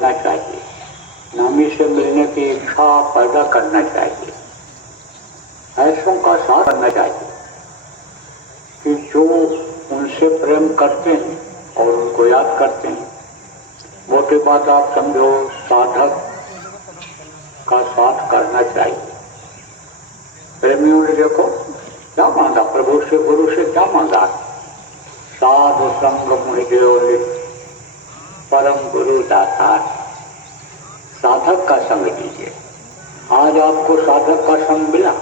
मिलना चाहिए, नामी से मिलने की इच्छा पैदा करना चाहिए, ऐसों का साथ करना चाहिए कि जो उनसे प्रेम करते हैं और उनको याद करते हैं। मोटी बात आप समझो, साधक का साथ करना चाहिए। प्रेमियों ने देखो क्या मांगा, प्रभु से गुरु से क्या मांगा, साधु संग मुनि देव परम गुरु दातार। साधक का संग लीजिए। आज आपको साधक का संग मिला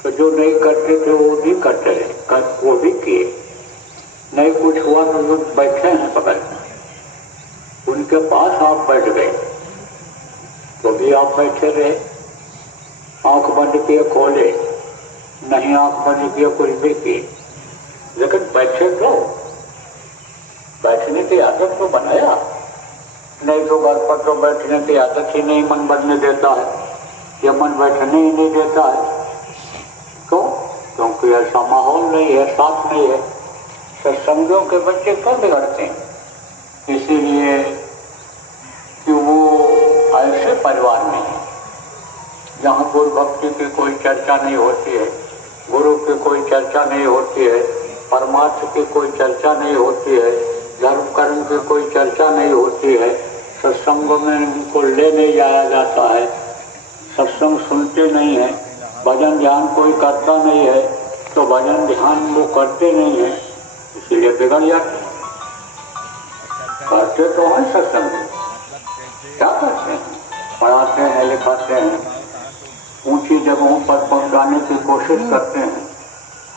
तो जो नहीं करते थे वो भी करते रहे, वो भी किए। नहीं कुछ हुआ तो लोग बैठे हैं बगल में, उनके पास आप बैठ गए तो भी आप बैठे रहे। आंख बंद किए खोले, नहीं आंख बंद किए कुछ भी किए, लेकिन बैठे तो, बैठने की आदत तो बनाया। नहीं तो घर पर तो बैठने की आदत ही नहीं मन बनने देता है, ये मन बैठने ही नहीं देता है। क्यों? क्योंकि ऐसा माहौल नहीं है, साथ नहीं है। सत्संगों के बच्चे क्यों बिगड़ते हैं? इसीलिए कि वो ऐसे परिवार में है जहाँ गुरु भक्ति की कोई चर्चा नहीं होती है, गुरु की कोई चर्चा नहीं होती है, परमार्थ की कोई चर्चा नहीं होती है, धर्म कर्म की कोई चर्चा नहीं होती है। सत्संगों में उनको ले नहीं जाया जाता है, सत्संग सुनते नहीं है, भजन ध्यान कोई करता नहीं है, तो भजन ध्यान वो करते नहीं है, इसीलिए बिगड़ जाते हैं। करते तो हैं सत्संग, क्या करते हैं? पढ़ाते हैं, लिखाते हैं, ऊंची जगहों पर पहुंचाने की कोशिश करते हैं,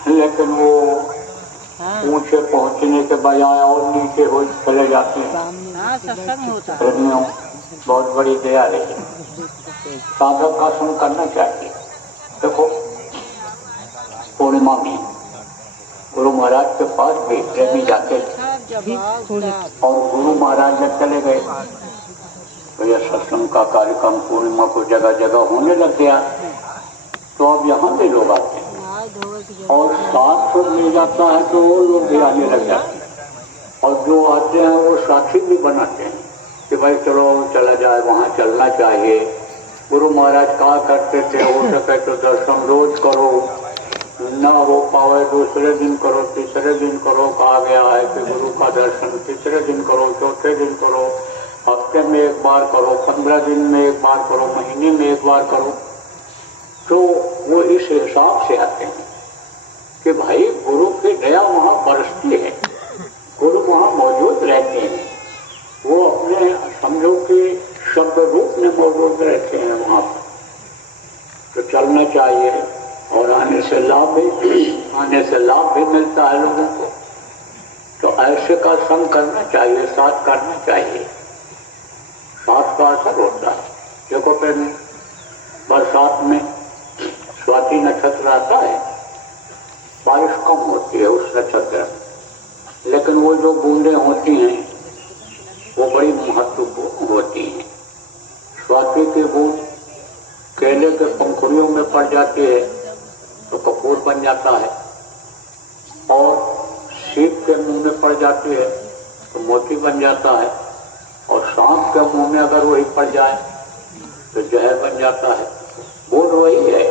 लेकिन वो ऊंचे पहुंचने के बजाय और नीचे हो चले जाते हैं। प्रेमियों, बहुत बड़ी दया है, साधक का संग करना चाहिए। देखो पूर्णिमा में गुरु महाराज के पास भी प्रेमी जाते थे और गुरु महाराज जब चले गए तो यह सत्संग का कार्यक्रम पूर्णिमा को जगह जगह होने लग गया। तो अब यहाँ भी लोग आते हैं और साथ छूट मिल जाता है तो वो लोग भी आने लग जाते हैं, और जो आते हैं वो साथी भी बनाते हैं कि भाई चलो चला जाए, वहाँ चलना चाहिए। गुरु महाराज कहा करते थे, हो सके तो दर्शन रोज करो, न हो पावे दूसरे दिन करो, तीसरे दिन करो। कहा गया है कि गुरु का दर्शन तीसरे दिन करो, चौथे दिन करो, हफ्ते में एक बार करो, 15 दिन में एक बार करो, महीने में एक बार करो। तो वो इस हिसाब से आते हैं कि भाई गुरु की दया वहाँ बरसती है, गुरु वहाँ मौजूद रहते हैं, वो अपने समझो कि शब्द रूप में मौजूद रहते हैं वहाँ पर। तो चलना चाहिए और आने से लाभ भी मिलता है लोगों को। तो ऐसे का संग करना चाहिए, साथ करना चाहिए, साथ का असर होता है। देखो फिर बरसात में स्वाति नक्षत्र आता है, बारिश कम होती है उस नक्षत्र में, लेकिन वो जो बूंदें होती हैं वो बड़ी महत्वपूर्ण होती हैं। स्वाति की बूंद केले के पंखुड़ियों में पड़ जाती है तो कपूर बन जाता है, और सीप के मुंह में पड़ जाती है तो मोती बन जाता है, और सांप के मुंह में अगर वही पड़ जाए तो जहर बन जाता है। बूंद वही है,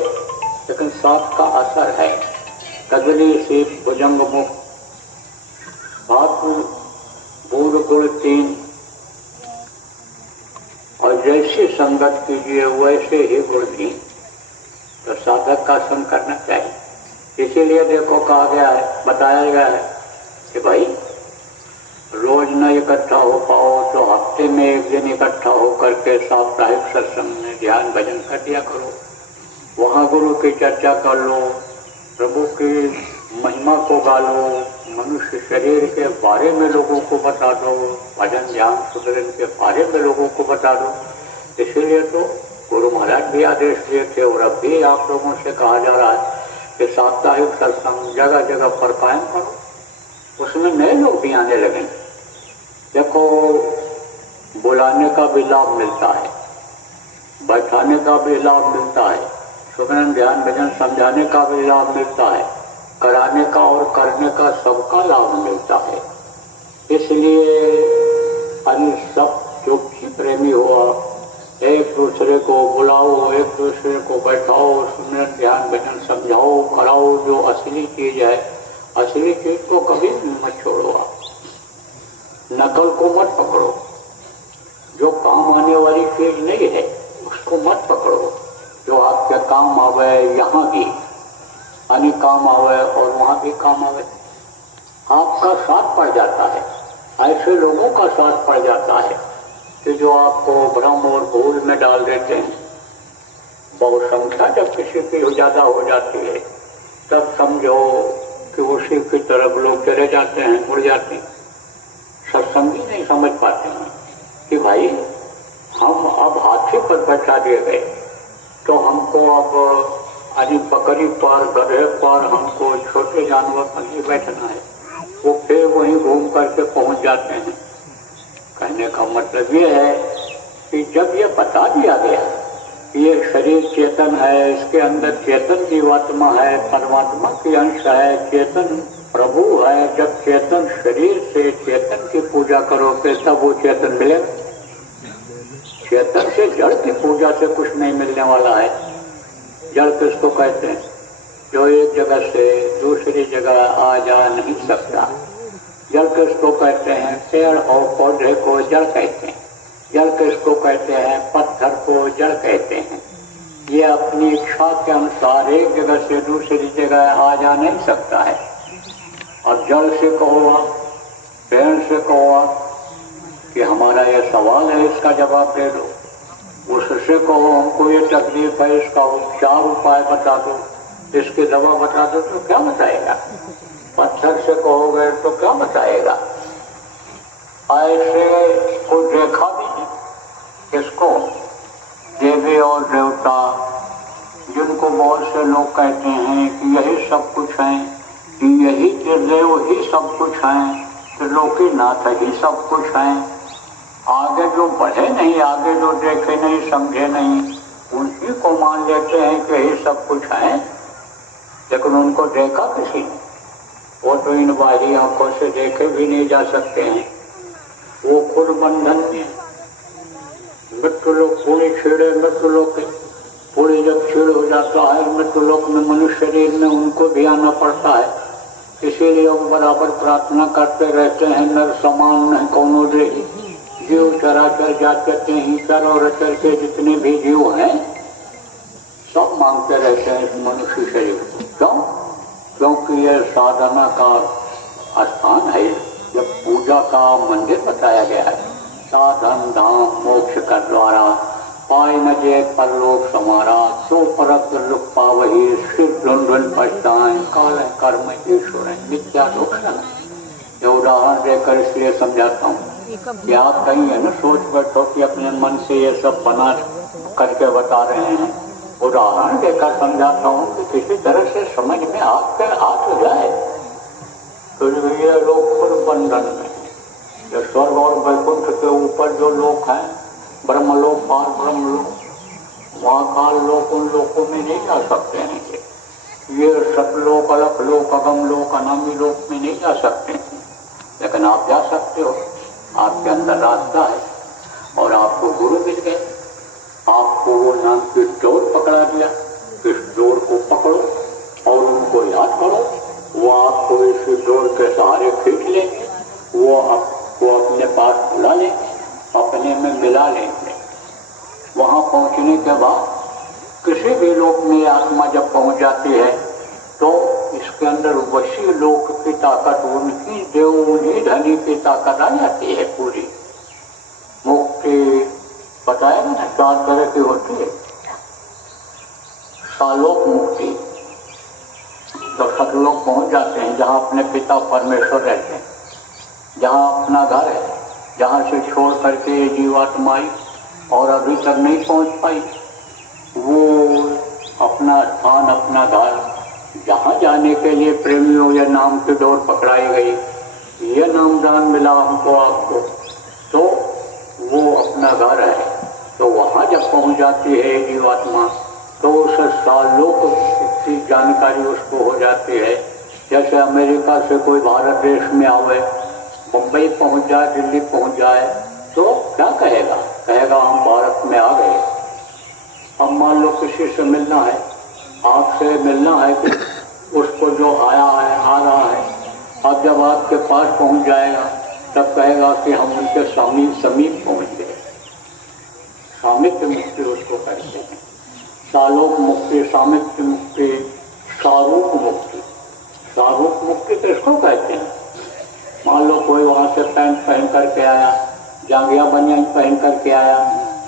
लेकिन सांप का असर है। कदली सीप भुजंग मुख बूंद गुड़ 3, और जैसी संगत कीजिए वैसे ही गुण दी। तो साधक का संग करना चाहिए। इसीलिए देखो कहा गया है, बताया गया है कि भाई रोज न इकट्ठा हो पाओ तो हफ्ते में एक दिन इकट्ठा हो करके साप्ताहिक सत्संग में ध्यान भजन कर दिया करो। वहाँ गुरु की चर्चा कर लो, प्रभु की महिमा को गा लो, मनुष्य शरीर के बारे में लोगों को बता दो, भजन ध्यान सुधरन के बारे में लोगों को बता दो। इसीलिए तो गुरु महाराज भी आदेश दिए थे और अब भी आप लोगों से कहा जा रहा है कि साप्ताहिक सत्संग जगह जगह पर कायम करो, उसमें नए लोग भी आने लगे। देखो बुलाने का भी लाभ मिलता है, बैठाने का भी लाभ मिलता है, सुमरन ध्यान भजन समझाने का भी लाभ मिलता है, कराने का और करने का सबका लाभ मिलता है। इसलिए अन्य सब जो एक दूसरे को बैठाओ, सुमिरन ध्यान भजन समझाओ, कराओ। जो असली चीज है, असली चीज को कभी भी मत छोड़ो आप, नकल को मत पकड़ो। जो काम आने वाली चीज नहीं है उसको मत पकड़ो। जो आपके काम आवे, यहाँ भी यानी काम आवे और वहाँ भी काम आवे, आपका साथ पड़ जाता है। ऐसे लोगों का साथ पड़ जाता है कि जो आपको भ्रम और भूल में डाल देते हैं। बहुत संख्या जब किसी की ज्यादा हो जाती है तब समझो कि उसी की तरफ लोग चले जाते हैं, उड़ जाते हैं। सत्संगी नहीं समझ पाते हैं कि भाई हम अब हाथी पर बैठा दिए गए तो हमको अब अभी बकरी पर, गधे पर, हमको छोटे जानवर पर नहीं बैठना है। वो फिर वहीं घूम करके पहुंच जाते हैं। कहने का मतलब ये है कि जब ये बता दिया गया कि ये शरीर चेतन है, इसके अंदर चेतन जीवात्मा है, परमात्मा की अंश है, चेतन प्रभु है। जब चेतन शरीर से चेतन की पूजा करोगे तब वो चेतन मिलेगा। चेतन से जड़ की पूजा से कुछ नहीं मिलने वाला है। जड़ किसको कहते हैं? जो एक जगह से दूसरी जगह आ जा नहीं सकता। जड़ किसको कहते हैं? पेड़ और पौधे को जड़ कहते हैं। जड़ किसको कहते हैं? पत्थर को जड़ कहते हैं। ये अपनी इच्छा के अनुसार एक जगह से दूसरी जगह आ जा नहीं सकता है। और जड़ से कहो आप, पेड़ से कहो आप कि हमारा ये सवाल है, इसका जवाब दे दो। उससे कहो हमको ये तकलीफ है, इसका उपचार उपाय बता दो, इसकी दवा बता दो, तो क्या बताएगा? पत्थर से कहोगे तो क्या बताएगा? ऐसे को देखा भी नहीं। किसको? देवी और देवता, जिनको बहुत से लोग कहते हैं कि यही सब कुछ है, कि यही देव ही सब कुछ है, त्रिलोकीनाथ ही सब कुछ है। आगे जो बढ़े नहीं, आगे जो देखे नहीं, समझे नहीं, उन्हीं को मान लेते हैं कि यही सब कुछ है। लेकिन उनको देखा किसी ने? वो तो इन बाहरी आंखों से देखे भी नहीं जा सकते हैं। वो खुद बंधन में मृत्यु लोक पूरी छेड़े, मृत्यु लोक पूरी जब छेड़ हो जाता है, मृत्यु लोक में मनुष्य शरीर में उनको भी आना पड़ता है। इसीलिए वो बराबर प्रार्थना करते रहते हैं, नर समान नहीं कौनो दे। जीव चराचर जाते ही चर और अचर के जितने भी जीव हैं सब मांगते रहते हैं इस मनुष्य शरीर को। क्यों? क्योंकि यह साधना का स्थान है, जब पूजा का मंदिर बताया गया है। साधन धाम मोक्ष का द्वारा, पाए न जे परलोक समारा, सो परत लुक पावही, शिव ढूंढ पछताएं, काल कर्म ईश्वर मिथ्या दोषण। ये उदाहरण देकर इसलिए समझाता हूँ कि आप कहीं है ना सोच बैठो कि अपने मन से ये सब बना करके बता रहे हैं। उदाहरण देकर समझाता हूँ कि किसी तरह से समझ में आपके आ तो जाए। तो ये लोग खुद बंधन में, जो स्वर्ग और वैकुंठ के ऊपर जो लोग हैं, ब्रह्मलोक, पार ब्रह्मलोक, महाकाल लोक, उन लोकों में नहीं जा सकते हैं। ये सतलोक, अलख लोक, अगम लोक, अनामी लोक में नहीं जा सकते हैं। लेकिन आप जा सकते हो, आपके अंदर रास्ता है। और आपको गुरु मिल गए, आपको वो नाम की डोर पकड़ा दिया। इस डोर को पकड़ो और उनको याद करो। वो आपको इस डोर के सहारे खींच लेंगे, वो आपको अपने पास बुला लेंगे, अपने में मिला लेंगे। वहां पहुंचने के बाद किसी भी लोक में आत्मा जब पहुंच जाती है तो इसके अंदर वशी लोक की ताकत, उनकी देव, उन्हीं धनी की ताकत आ जाती है पूरी। मुक्ति बताएगा ना 4 तरह की होती है। सालोक मुक्ति, तो सतलोक पहुंच जाते हैं जहाँ अपने पिता परमेश्वर रहते हैं, जहाँ अपना घर है, जहाँ से छोड़ करके ये जीवात्मा आई और अभी तक नहीं पहुंच पाई। वो अपना स्थान, अपना घर, जहाँ जाने के लिए प्रेमियों या नाम की डोर पकड़ाई गई, ये नामदान मिला हमको आपको, तो वो अपना घर है। तो वहाँ जब पहुँच जाती है जीवात्मा तो उस सालोक की जानकारी उसको हो जाती है। जैसे अमेरिका से कोई भारत देश में आवे, मुंबई पहुँच जाए, दिल्ली पहुँच जाए, तो क्या कहेगा? कहेगा हम भारत में आ गए। अब मान लो किसी से मिलना है, आपसे मिलना है कि उसको जो आया है आ रहा है, अब जब आपके पास पहुंच जाएगा तब कहेगा कि हम उनके समीप पहुंच गए। सामिप्य मुक्ति उसको कहते हैं। सालोक मुक्ति, सामिप्य मुक्ति, सारूप मुक्ति। सारूप मुक्ति किसको कहते हैं? मान लो कोई वहां से पैंट पहन करके आया, जांघिया बनियान पहन करके आया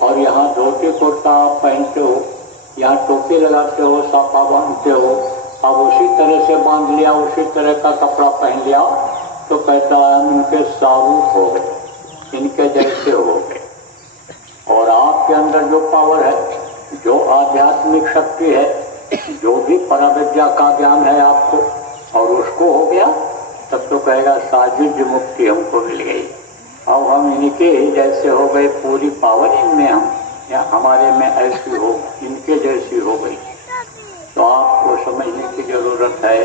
और यहाँ धोती कुर्ता आप पहनते हो, यहाँ टोपी लगाते हो, साफा बांधते हो, अब उसी तरह से बांध लिया, उसी तरह का कपड़ा पहन लिया तो कहता है हम इनके सारूप हो गए, इनके जैसे हो गए। और आपके अंदर जो पावर है, जो आध्यात्मिक शक्ति है, जो भी पराविद्या का ज्ञान है आपको और उसको हो गया, तब तो कहेगा साजिद मुक्ति हमको मिल गई। अब हम इनके जैसे हो गए, पूरी पावर इनमें हम या हमारे में ऐसी हो, इनके जैसी हो गई। तो आपको समझने की जरूरत है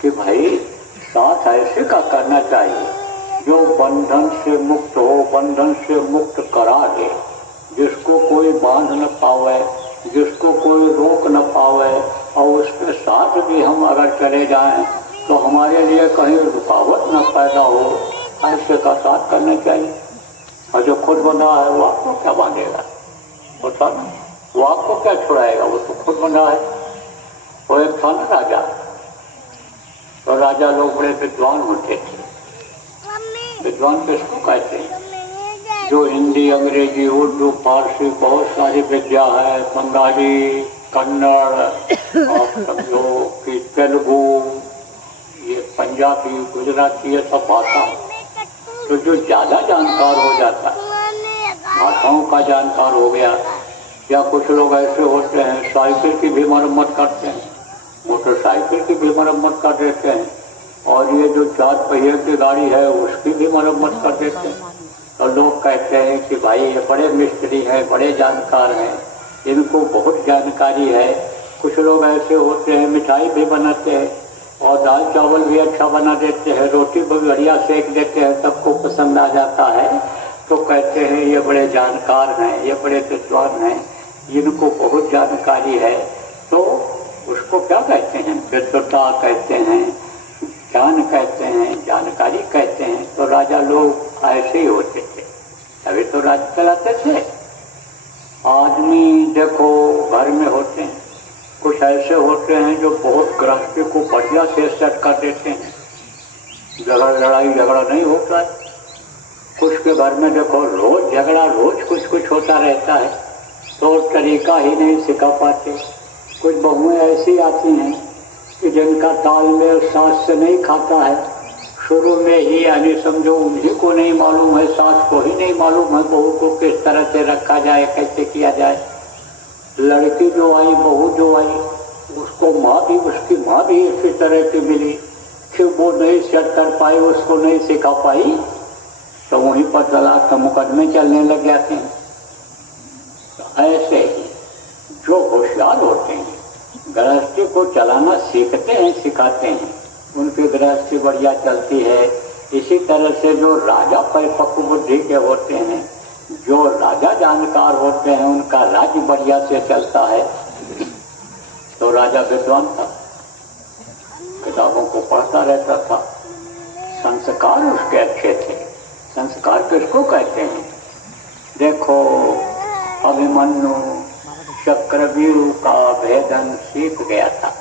कि भाई साथ ऐसे का करना चाहिए जो बंधन से मुक्त हो, बंधन से मुक्त करा दे, जिसको कोई बांध न पावे, जिसको कोई रोक न पावे, और उसके साथ भी हम अगर चले जाएं तो हमारे लिए कहीं रुकावट न पैदा हो, ऐसे का साथ करना चाहिए। और जो खुद बंधा है वो आपको क्या बांधेगा? वो आपको क्या छुड़ाएगा? वो तो खुद बंधा है। वो एक था ना राजा, तो राजा लोग बड़े विद्वान होते थे। विद्वान किसको कहते हैं? जो हिंदी, अंग्रेजी, उर्दू, फारसी, बहुत सारी विद्या है, बंगाली, कन्नड़ और समझो कि तेलुगु, ये पंजाबी, गुजराती, ये सब भाषा। तो जो ज्यादा जानकार हो जाता है, भाषाओं का जानकार हो गया, या कुछ लोग ऐसे होते हैं साइकिल की भी मरम्मत करते हैं, मोटरसाइकिल की भी मरम्मत कर देते हैं, और ये जो 4 पहिए की गाड़ी है उसकी भी मरम्मत कर देते हैं। तो लोग कहते हैं कि भाई ये बड़े मिस्त्री हैं, बड़े जानकार हैं, इनको बहुत जानकारी है। कुछ लोग ऐसे होते हैं मिठाई भी बनाते हैं और दाल चावल भी अच्छा बना देते हैं, रोटी भी बढ़िया सेक देते हैं, सबको पसंद आ जाता है। तो कहते हैं ये बड़े जानकार हैं, ये बड़े विद्वान हैं, इनको बहुत जानकारी है। तो उसको क्या कहते हैं? विद्वता कहते हैं, ज्ञान कहते हैं, जानकारी कहते हैं। तो राजा लोग ऐसे ही होते थे, अभी तो राज्य चलाते थे। आदमी देखो घर में होते हैं, कुछ ऐसे होते हैं जो बहुत गृहस्थी को बढ़िया से सेट कर देते हैं, लड़ाई झगड़ा नहीं होता है। कुछ के घर में देखो रोज झगड़ा, रोज कुछ कुछ होता रहता है, तो तरीका ही नहीं सिखा पाते। कुछ बहुएं ऐसी आती हैं कि जिनका तालमेल सास से नहीं खाता है, शुरू में ही यानी समझो उन्हीं को नहीं मालूम है, सास को ही नहीं मालूम है बहू को किस तरह से रखा जाए, कैसे किया जाए। लड़की जो आई, बहू जो आई, उसको उसकी माँ भी इसी तरह की मिली कि वो नहीं सेट कर पाई, उसको नहीं सिखा पाई, तो वहीं पर तलाक का मुकदमे चलने लग जाते हैं। तो ऐसे ही जो होशियार होते हैं, गृहस्थी को चलाना सीखते हैं, सिखाते हैं, उनकी गृहस्थी बढ़िया चलती है। इसी तरह से जो राजा परिपक्व बुद्धि के होते हैं, जो राजा जानकार होते हैं, उनका राज्य बढ़िया से चलता है। तो राजा विद्वान था, किताबों को पढ़ता रहता था, संस्कार उसके अच्छे थे। संस्कार किसको कहते हैं? देखो अभिमन्यु चक्रव्यूह का भेदन सीख गया था।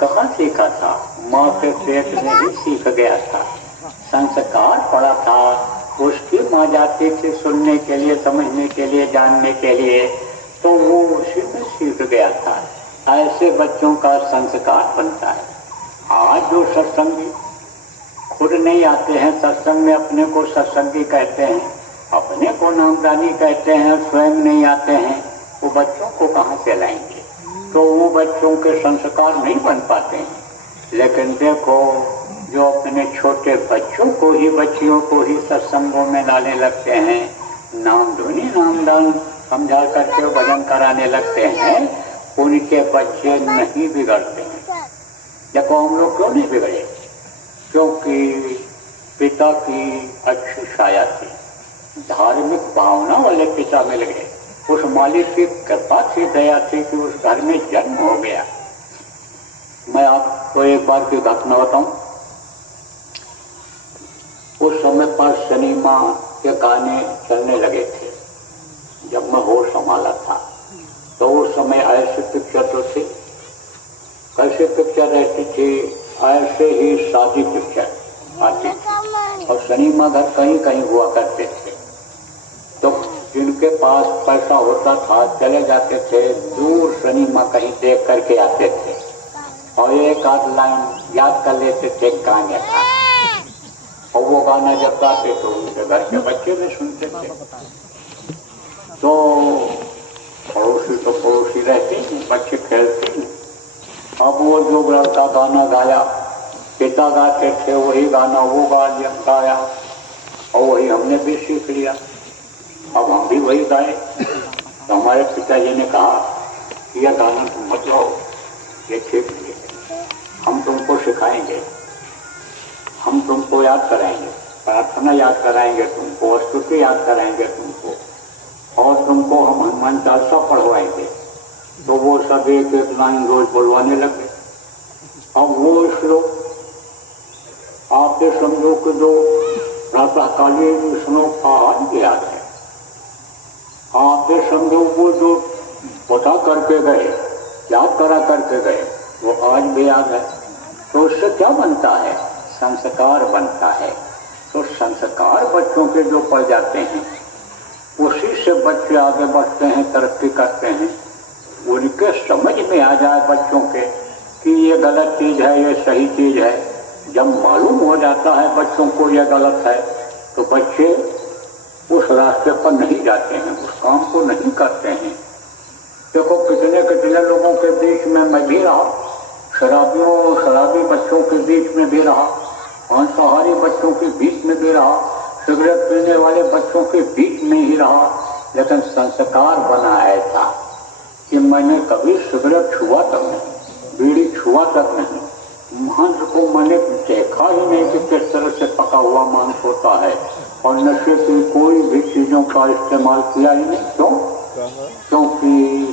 कहाँ सीखा था? माँ के पेट में ही सीख गया था। संस्कार पड़ा था, उसकी माँ जाती थी सुनने के लिए, समझने के लिए, जानने के लिए, तो वो उसी में सीख गया था। ऐसे बच्चों का संस्कार बनता है। आज जो सत्संगी खुद नहीं आते हैं सत्संग में, अपने को सत्संगी कहते हैं, अपने को नामदानी कहते हैं, स्वयं नहीं आते हैं, वो बच्चों को कहाँ से लाएंगे? तो वो बच्चों के संस्कार नहीं बन पाते हैं। लेकिन देखो जो अपने छोटे बच्चों को ही, बच्चियों को ही सत्संगों में लाने लगते हैं, नामधुनी नामदान समझा करके भजन कराने लगते हैं, उनके बच्चे नहीं बिगड़ते हैं। देखो हम लोग क्यों नहीं बिगड़े? क्योंकि पिता की अच्छी छाया थी, धार्मिक भावना वाले पिता मिल गए। उस मालिक की कृपा थी, दया थी कि उस घर में जन्म हो गया। मैं आपको एक बार की घटना बताऊं। उस समय पर सिनेमा के गाने चलने लगे थे। जब मैं होश संभाला था तो उस समय ऐसे पिक्चर तो थे। कैसे पिक्चर रहती थी? ऐसे ही शादी पिक्चर आती थी और सिनेमा घर कहीं कहीं हुआ करते थे। तो जिनके पास पैसा होता था चले जाते थे, दूर सिनेमा कहीं देख करके आते थे और एक आध लाइन याद कर लेते थे गाने का। और वो गाना जब गाते तो उनके घर के बच्चे भी सुनते थे। तो पड़ोसी तो पड़ोसी रहते हैं, बच्चे खेलते हैं। अब वो जो लड़का गाना गाया, पिता गाते थे वही गाना वो गाया और वही हमने भी सीख लिया। अब हम भी वही गाए। तो हमारे पिताजी ने कहा कि यह गाना तुम मत गाओ, ये ठीक नहीं है, हम तुमको सिखाएंगे, हम तुमको याद कराएंगे, प्रार्थना याद कराएंगे तुमको, स्तुति याद कराएंगे तुमको और तुमको हम हनुमान चालीसा पढ़वाएंगे। तो वो सब एक एक लाइन रोज बोलवाने लगे। अब वो श्लोक आपने समझो कि जो प्रातःकालीन श्लोक का आज याद है, आपने समझो वो जो बता करके गए, याद करा करके गए, वो आज भी याद है। तो उससे क्या बनता है? संस्कार बनता है। तो संस्कार बच्चों के जो पड़ जाते हैं उसी से बच्चे आगे बढ़ते हैं, तरक्की करते हैं। उनके समझ में आ जाए बच्चों के कि ये गलत चीज है, ये सही चीज है। जब मालूम हो जाता है बच्चों को ये गलत है तो बच्चे उस रास्ते पर नहीं जाते हैं, उस काम को नहीं करते हैं। देखो कितने कितने लोगों के बीच में मैं भी रहा, शराबी बच्चों के बीच में भी रहा, मांसाहारी बच्चों के बीच में भी रहा, सिगरेट पीने वाले बच्चों के बीच में ही रहा। लेकिन संस्कार बना ऐसा कि मैंने कभी सिगरेट छुआ तक नहीं, बीड़ी छुआ तक नहीं, मांस को मैंने देखा ही नहीं कि किस तरह से पका हुआ मांस होता है, और नशे की कोई भी चीजों का इस्तेमाल किया ही नहीं। क्यों? क्योंकि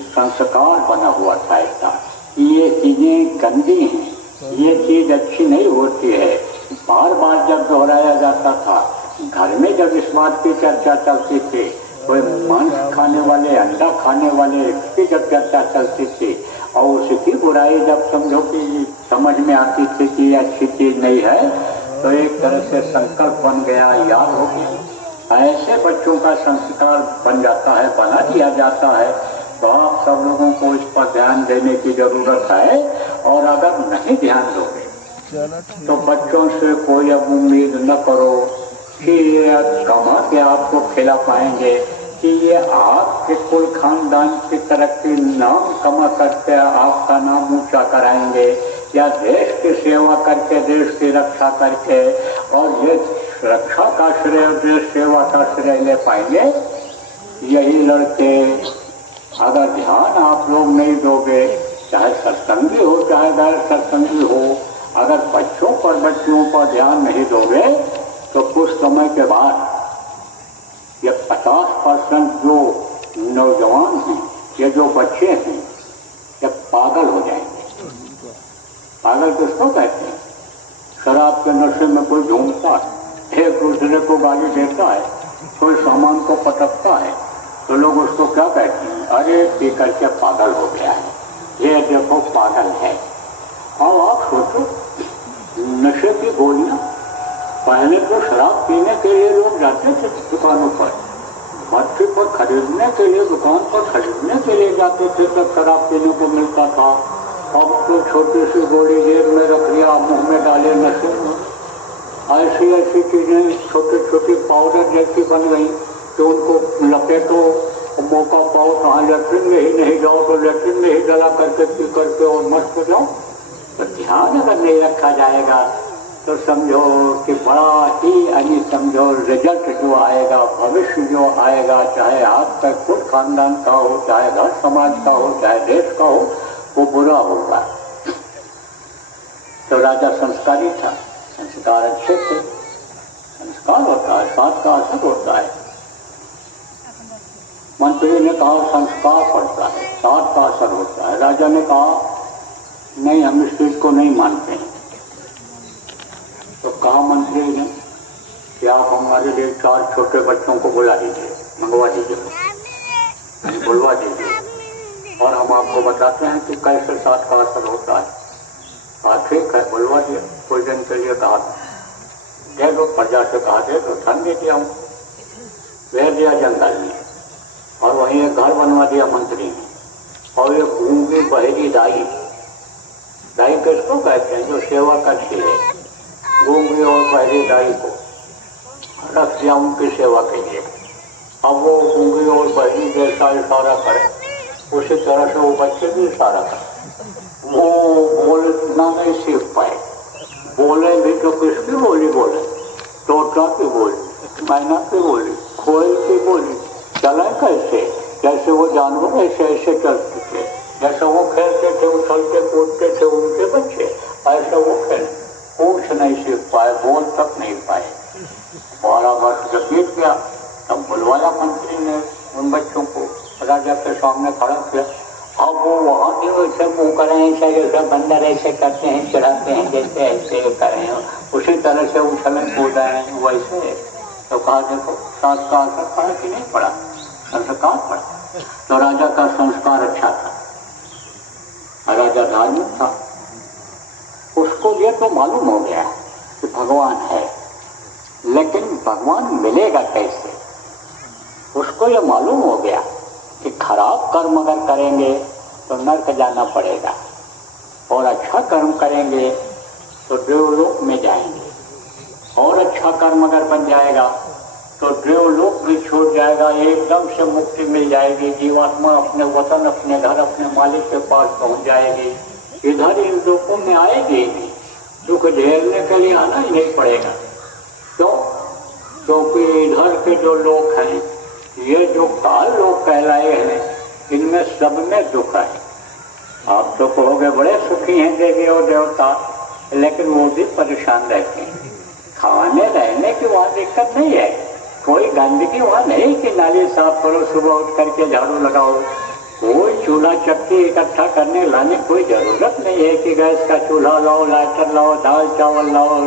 संस्कार बना हुआ था ऐसा। ये चीजें गंदी हैं, ये चीज अच्छी नहीं होती है। बार बार जब दोहराया जाता था, घर में जब इस बात की चर्चा चलती थी, कोई मांस खाने वाले, अंडा खाने वाले की जब चर्चा चलती थी और उसकी बुराई जब समझो कि समझ में आती थी कि ये अच्छी चीज नहीं है, तो एक तरह से संकल्प बन गया, याद हो गया। ऐसे बच्चों का संस्कार बन जाता है, बना दिया जाता है। तो आप सब लोगों को इस पर ध्यान देने की जरूरत है। और अगर नहीं ध्यान दोगे तो बच्चों से कोई अब उम्मीद न करो कि ये कमा के आपको खिला पाएंगे, कि ये आपके कुल खानदान की तरक्की नाम कमा करके आपका नाम ऊंचा कराएंगे, या देश की सेवा करके, देश की रक्षा करके और ये रक्षा का श्रेय, देश सेवा का श्रेय ले पाएंगे। यही लड़के अगर ध्यान आप लोग नहीं दोगे, चाहे सत्संगी हो चाहे गैर सत्संगी हो, अगर बच्चों पर ध्यान नहीं दोगे तो कुछ समय के बाद ये 50% जो नौजवान हैं, ये जो बच्चे हैं, ये पागल हो जाएंगे। पागल किसको कहते हैं? शराब के नशे में कोई झूमता है, एक दूसरे को गाली देता है, कोई सामान को पटकता है, तो लोग उसको क्या कहते हैं? अरे पी करके पागल हो गया है, ये देखो पागल है। और आप सोचो, नशे की गोलियां, पहले तो शराब पीने के लिए लोग जाते थे दुकानों पर, भट्टी पर खरीदने के लिए, दुकान पर खरीदने के लिए जाते थे, तब शराब पीने को मिलता था। अब तो छोटी सी गोली जेब में रख लिया, मुंह में डाले नशे में। ऐसी ऐसी चीजें छोटी छोटी पाउडर जैसी बन गई कि उनको लपेटो, मौका पाओ कहाँ लेट्रिन में ही नहीं जाओ तो लेट्रिन में ही जला करके पी करके और मस्त हो जाओ। तो ध्यान अगर नहीं रखा जाएगा तो समझो कि बड़ा ही समझो रिजल्ट जो आएगा, भविष्य जो आएगा, चाहे आपका खुद खानदान का हो, चाहे घर समाज का हो, चाहे देश का हो, वो बुरा होगा। तो राजा संस्कारी था, संस्कार अच्छे थे। संस्कार होता है, साथ का असर होता है। मंत्री ने कहा संस्कार पड़ता है, साथ का असर होता है। राजा ने कहा नहीं, हम इस चीज को नहीं मानते हैं। तो कहा मंत्री ने कि आप हमारे लिए 4 छोटे बच्चों को बुला दीजिए, मंगवा दीजिए, बुलवा दीजिए, और हम आपको बताते हैं कि कैसे साथ का असर होता है। कहा ठीक है, बुलवा दिया। कुछ दिन के लिए कहा दे दो, प्रजा से कहा दे दो, ठंड दे दिया हूँ, भेज दिया जंगल में, और वहीं एक घर बनवा दिया मंत्री ने। और ये गूंगी बहरी दाई, दाई किसको कहते हैं? जो सेवा करती है, गूंगी और बहरी दाई को रख दिया उनकी सेवा के लिए। अब वो गूंगी और बहरी जैसा इशारा करे, उसी तरह से वो बच्चे भी इशारा करें। वो बोलना नहीं सीख पाए, बोले भी तो किसकी बोली बोले? तोता की बोली, मैना की बोली, कोयल की बोली, चले कैसे? जैसे वो जानवर ऐसे ऐसे चलते थे, जैसे वो खेलते थे, उछलते कूदते थे उनके बच्चे, ऐसे वो खेल पूछ नहीं सीख पाए, बोल तक नहीं पाए। 12 वर्ष जब बीत गया, तब बुलवाया मंत्री ने उन बच्चों को, राजा के सामने खड़ा किया। अब वो वहाँ भी वैसे मुँह करें, ऐसे जैसे बंदर ऐसे करते हैं, चिढ़ाते हैं, जैसे ऐसे करें, उसी तरह से उछलन कूदा है वैसे। तो कहा देखो साथ का असर पड़ा कि नहीं पड़ा? संस्कार पड़ा। तो राजा का संस्कार अच्छा था, राजा धार्मिक था, उसको ये तो मालूम हो गया कि भगवान है, लेकिन भगवान मिलेगा कैसे? उसको ये मालूम हो गया कि खराब कर्म अगर करेंगे तो नरक जाना पड़ेगा, और अच्छा कर्म करेंगे तो देवलोक में जाएंगे, और अच्छा कर्म अगर बन जाएगा तो देवलोक भी छूट जाएगा, एकदम से मुक्ति मिल जाएगी। जीवात्मा अपने वतन, अपने घर, अपने मालिक के पास पहुंच जाएगी। इधर इन लोगों में आएगी, दुख झेलने के लिए आना ही नहीं पड़ेगा। क्यों? क्योंकि इधर के जो लोग हैं, ये जो काल लोग कहलाए हैं, इनमें सब में दुख है। आप तो कहोगे बड़े सुखी हैं देवी और देवता, लेकिन वो भी परेशान रहते हैं। खाने रहने की वहाँ दिक्कत नहीं है, कोई गंदगी वहाँ नहीं कि नाली साफ करो, सुबह उठ करके झाड़ू लगाओ, कोई चूल्हा चक्की इकट्ठा करने लाने कोई जरूरत नहीं है कि गैस का चूल्हा लाओ, लाइटर लाओ, दाल चावल लाओ,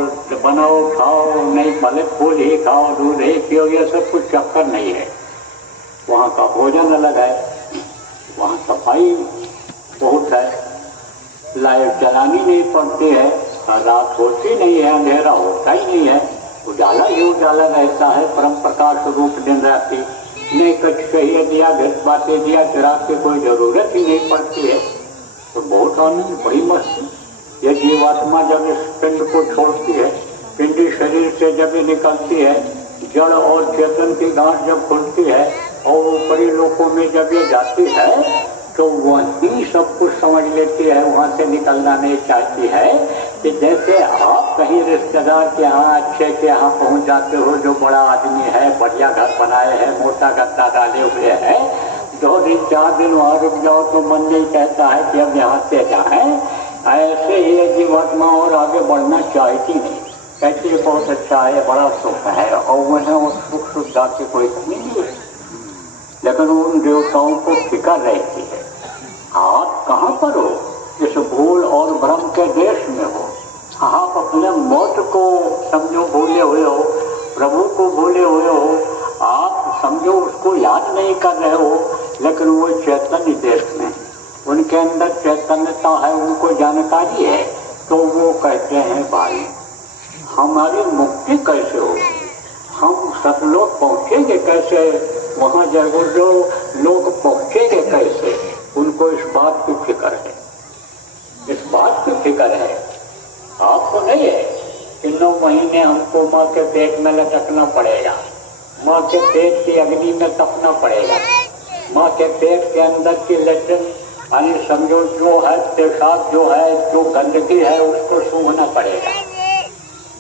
बनाओ खाओ, नहीं फल फूल ही खाओ, दूध ही पियो, ये सब कुछ चक्कर नहीं है। वहाँ का भोजन अलग है, वहाँ सफाई बहुत है, लाइट जलानी नहीं पड़ती है, रात होती नहीं है, अंधेरा होता ही नहीं है, उजाला ही उजाला रहता है, परम प्रकाश रूप दिन रात्रि। नहीं कुछ चाहिए दिया, घर बातें दिया, चिराग की कोई जरूरत ही नहीं पड़ती है। तो बहुत आनंद, बड़ी मस्ती। ये जीवात्मा जब इस पिंड को छोड़ती है, पिंडी शरीर से जब ये निकलती है, जड़ और चेतन की गांठ जब खुलती है और ऊपरी लोकों में जब ये जाती है, तो वही सब कुछ समझ लेती है, वहाँ से निकलना नहीं चाहती है। कि जैसे आप कहीं रिश्तेदार के यहाँ, अच्छे के यहाँ पहुँच जाते हो, जो बड़ा आदमी है, बढ़िया घर बनाए है, मोटा गद्दा डाले हुए है, 2 दिन 4 दिन वहाँ रुक जाओ तो मन नहीं कहता है कि अब यहाँ से जाएं। ऐसे ही जीवात्मा और आगे बढ़ना चाहती नहीं, कहती है बहुत अच्छा है, बड़ा सुख है, और वह उस सुख सुविधा की कोई कमी नहीं है। लेकिन उन देवताओं को फिक्र रहती है, आप कहाँ पर हो? इस भूल और भ्रम के देश में हो। आप अपने मौत को समझो भूले हुए हो, प्रभु को भूले हुए हो, आप समझो उसको याद नहीं कर रहे हो, लेकिन वो चैतन्य देश में, उनके अंदर चैतन्यता है, उनको जानकारी है। तो वो कहते हैं भाई हमारी मुक्ति कैसे हो, हम सतलोक पहुँचेंगे कैसे, वहाँ जरूर जो लोग पहुँचेंगे कैसे, उनको इस बात की फिक्र है, इस बात की फिक्र है। आपको नहीं है कि 9 महीने हमको माँ के पेट में लटकना पड़ेगा, माँ के पेट की अग्नि में तपना पड़ेगा, माँ के पेट के अंदर की लेटरिन यानी समझो जो है पेशाब जो है, जो गंदगी है, उसको सूंघना पड़ेगा।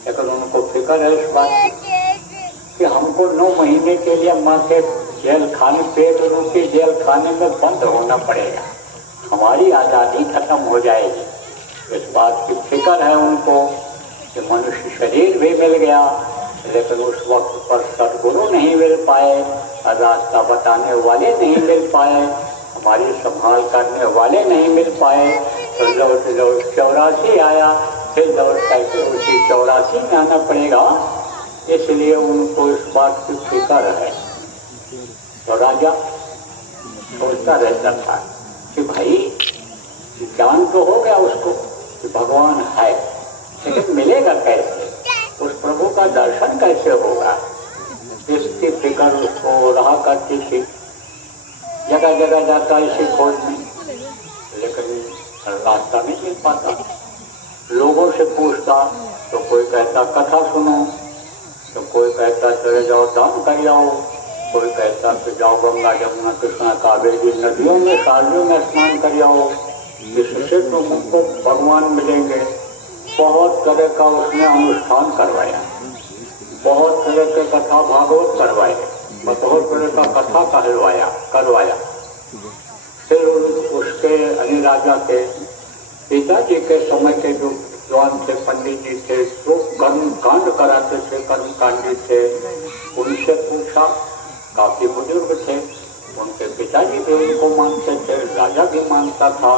लेकिन उनको फिक्र है इस बात की कि हमको 9 महीने के लिए माँ के जेल खाने, पेट रूपी जेल खाने में बंद होना पड़ेगा, हमारी आज़ादी खत्म हो जाएगी। इस बात की फिक्र है उनको कि मनुष्य शरीर भी मिल गया, लेकिन उस वक्त पर सदगुरु नहीं मिल पाए, रास्ता बताने वाले नहीं मिल पाए, हमारी संभाल करने वाले नहीं मिल पाए। तो लौट लौट 84 आया, फिर लौट करके उसी 84 में आना पड़ेगा। इसलिए उनको इस बात की फिक्र है। तो राजा सोचता रहता था कि भाई ज्ञान तो हो गया उसको कि भगवान है, लेकिन मिलेगा कैसे, उस प्रभु का दर्शन कैसे होगा, इसकी फिक्र उसको रहा करती थी। जगह जगह जाता इसी खोज में, लेकिन रास्ता नहीं मिल पाता। लोगों से पूछता तो कोई कहता कथा सुनो, तो कोई कहता चले जाओ दान कर आओ, कोई कहता कि जाओ गंगा जमुना कृष्णा कावेरी नदियों में शादियों में स्नान कर आओ, इससे तुमको भगवान मिलेंगे। बहुत तरह का उसने अनुष्ठान करवाया, बहुत तरह के कथा भागवत करवाए, बहुत तरह का कथा करवाया। फिर उसके राजा के पिताजी के समय के जो जवान थे, पंडित जी थे, जो कर्म कांड कराते थे, कर्मकांडी थे, उनसे पूछा। काफी बुजुर्ग थे, उनके पिताजी भी उनको मानते थे, राजा भी मानता था।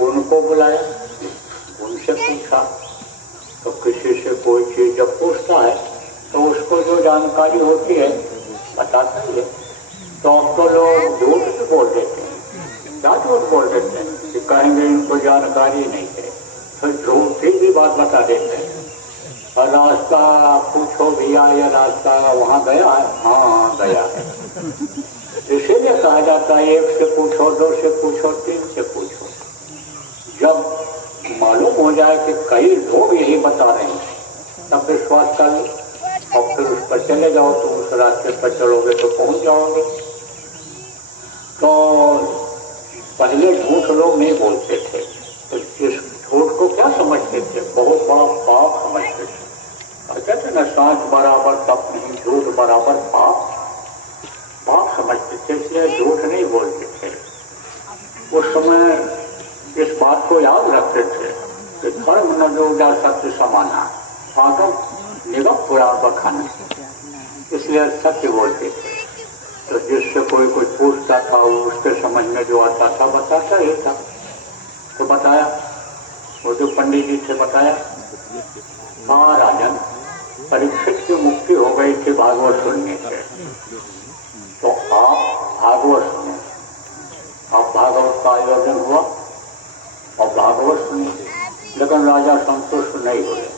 उनको बुलाया, उनसे पूछा। तो किसी से कोई चीज जब पूछता है तो उसको जो जानकारी होती है बताता ही है। तो अब तो लोग झूठ भी बोल देते हैं, क्या झूठ बोल देते हैं कि कहेंगे इनको जानकारी नहीं है, तो झूठी भी बात बता देते हैं। और रास्ता पूछो भैया, ये रास्ता वहाँ गया है? हाँ गया है। इसीलिए कहा जाता है 1 से पूछो, 2 से पूछो, 3 से पूछो। जब मालूम हो जाए कि कई लोग यही बता रहे हैं तब विश्वास कर लो, और फिर उस पर चले जाओ। तो उस रास्ते पर चलोगे तो पहुंच जाओगे। तो पहले झूठ लोग नहीं बोलते थे, तो इस झूठ को क्या समझते थे? बहुत बड़ा पाप समझते थे। कहते थे ना, सांच बराबर तप नहीं, झूठ बराबर पाप समझते थे, इसलिए झूठ नहीं बोलते थे। उस समय इस बात को याद रखते थे कि धर्म न जोड़ा सत्य समाना, आगम निगम पुराण बखाना, इसलिए सत्य बोलते थे। तो जिससे कोई कुछ पूछता था उसके समझ में जो आता था बताता ही था। तो बताया, वो जो पंडित जी से बताया, महाराजन परीक्षित की मुक्ति हो गई थी भागवत सुनने से, तो आप भागवत सुने। आप भागवत का आयोजन हुआ और भागवत सुने, लेकिन राजा संतुष्ट नहीं हुए।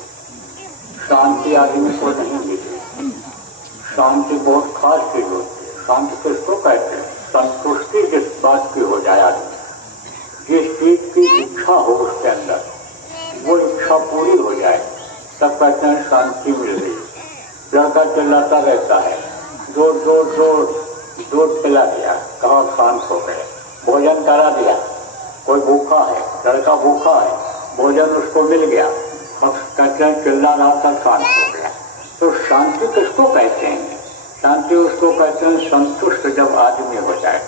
शांति आदमी को नहीं मिली। शांति बहुत खास चीज होती है। शांति किसको कहते हैं? संतुष्टि जिस बात की हो जाए आदमी, जिस चीज की इच्छा हो उसके अंदर, वो इच्छा पूरी हो जाए, तब कहते हैं शांति मिल गई। लड़का चिल्लाता रहता है, दूध पिला दिया, कहा शांत हो गए। भोजन करा दिया, कोई भूखा है, लड़का भूखा है, भोजन उसको मिल गया, अब कहते हैं चिल्ला रहा था, शांत हो गया। तो शांति किसको कहते हैं? शांति उसको कहते हैं संतुष्ट जब आदमी हो जाए।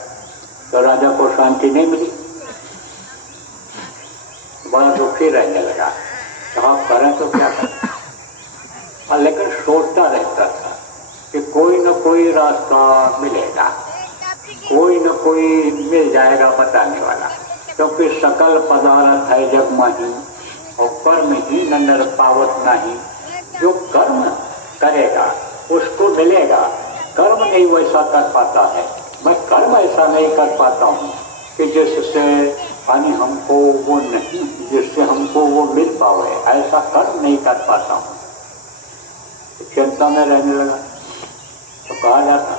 तो राजा को शांति नहीं मिली, बड़ा दुखी रहने लगा। कहा करें तो क्या करें? लेकिन सोचता रहता था कि कोई न कोई रास्ता मिलेगा, कोई न कोई मिल जाएगा बताने वाला, क्योंकि सकल पदार्थ है जग माही और कर्म ही न नर पावत नहीं। जो कर्म करेगा उसको मिलेगा, कर्म नहीं वैसा कर पाता है। मैं कर्म ऐसा नहीं कर पाता हूँ कि जिससे हमको वो नहीं, जिससे हमको वो मिल पावे, ऐसा कर्म नहीं कर पाता हूँ। चिंता में रहने लगा। तो कहा जाता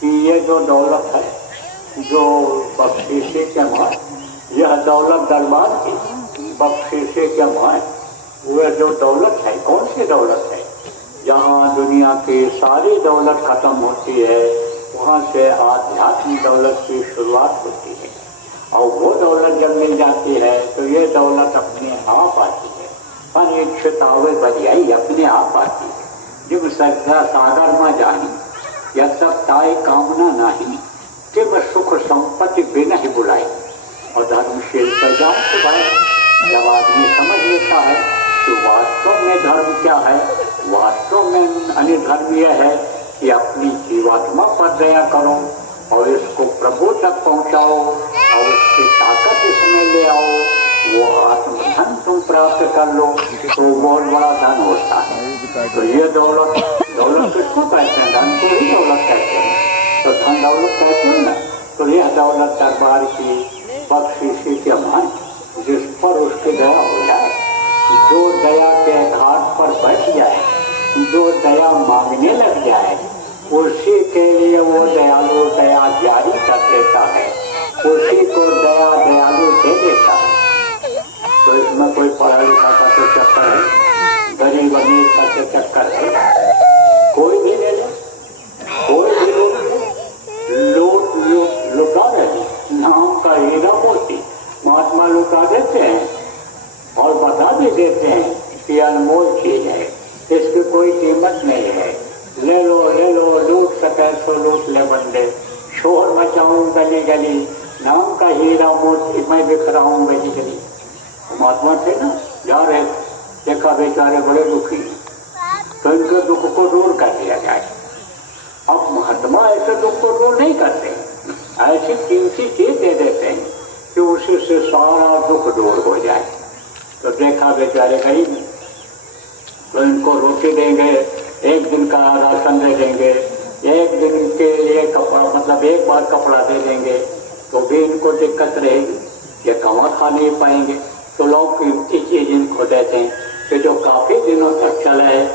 कि ये जो दौलत है, जो बख्शीशे के माए, यह दौलत दरबार की बख्शीशे के माए, वह जो दौलत है, कौन सी दौलत है? जहाँ दुनिया की सारी दौलत खत्म होती है, वहाँ से आध्यात्मिक दौलत की शुरुआत होती है। और वो दौलत जब मिल जाती है तो ये दौलत अपने आप आती है। अनिच्छित आवे बरियाई अपने आप आती है। जब श्रद्धा सागर में जानी, यह सब ताई कामना नहीं, कि मैं सुख संपत्ति बिना ही बुलाई। और धर्मशील पैजाम से भाई जब आदमी समझ लेता है कि वास्तव में धर्म क्या है, वास्तव में अनिधर्म यह है कि अपनी जीवात्मा पर दया करो और इसको प्रभु तक पहुंचाओ और उसकी ताकत इसमें ले आओ, वो आत्मधन तुम प्राप्त कर लो तो बहुत बड़ा धन होता है। तो ये दौलत किसको कहते हैं? धन को ही दौलत कहते हैं। तो धन दौलत कहते हैं ना, तो यह दौलत दरबार की बख्शीशी के मान जिस पर उसकी दया हो जाए, जो दया के घाट पर बैठ जाए, जो दया मांगने लग जाए, उसी के लिए वो दयालु दया जारी कर देता है, उसी को दया दयालु दे देता है। तो इसमें कोई पढ़ा लिखा का तो चक्कर है, गरीब अमीर का तो चक्कर है, कोई भी ले ले, कोई भी लुटा रहे। नाम का हीरा मोती महात्मा लुटा देते हैं और बता भी देते हैं कि अनमोल चीज है, इसकी कोई कीमत नहीं है, ले लो लूट सके सो लूट ले बंदे, शोर मचाऊं गली गली, नाम का हीरा मोती मैं बिखराऊं गली गली। महात्मा थे ना, जा रहे देखा बेचारे बड़े दुखी, तो इनके दुख को दूर कर दिया जाए। अब महात्मा ऐसे दुख को दूर नहीं करते, ऐसी कीमती चीज दे देते हैं कि उसी से सारा दुख दूर हो जाए। तो देखा बेचारे गरीब, तो इनको रोटी देंगे, एक दिन का राशन दे देंगे, एक दिन के लिए कपड़ा, मतलब एक बार कपड़ा दे देंगे, तो भी इनको दिक्कत रहेगी, ये कमा खा नहीं पाएंगे। तो लोग कीमती चीज इनको देते हैं कि जो काफी दिनों तक चले,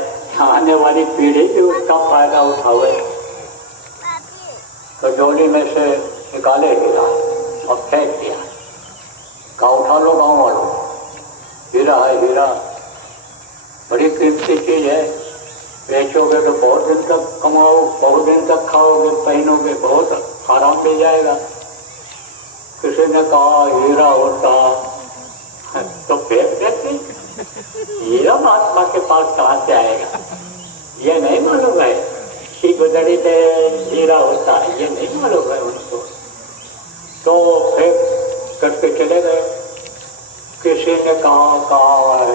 आने वाली पीढ़ी भी उसका फायदा उठावे। तो जोड़ी में से निकाले हीरा और फेंक दिया, कहा उठा लो गाँव वालों, हीरा है हीरा, बड़ी कीमती चीज है, बेचोगे तो बहुत दिन तक कमाओ, बहुत दिन तक खाओगे, पहनोगे, बहुत आराम मिल जाएगा। किसी ने कहा हीरा होता तो फेंक देते, हीरा महात्मा के पास कहाँ से आएगा, ये नहीं मालूम है कि गुजरी से हीरा होता है, ये नहीं मालूम है उनको। तो फेंक करके चले गए। किसी ने कहा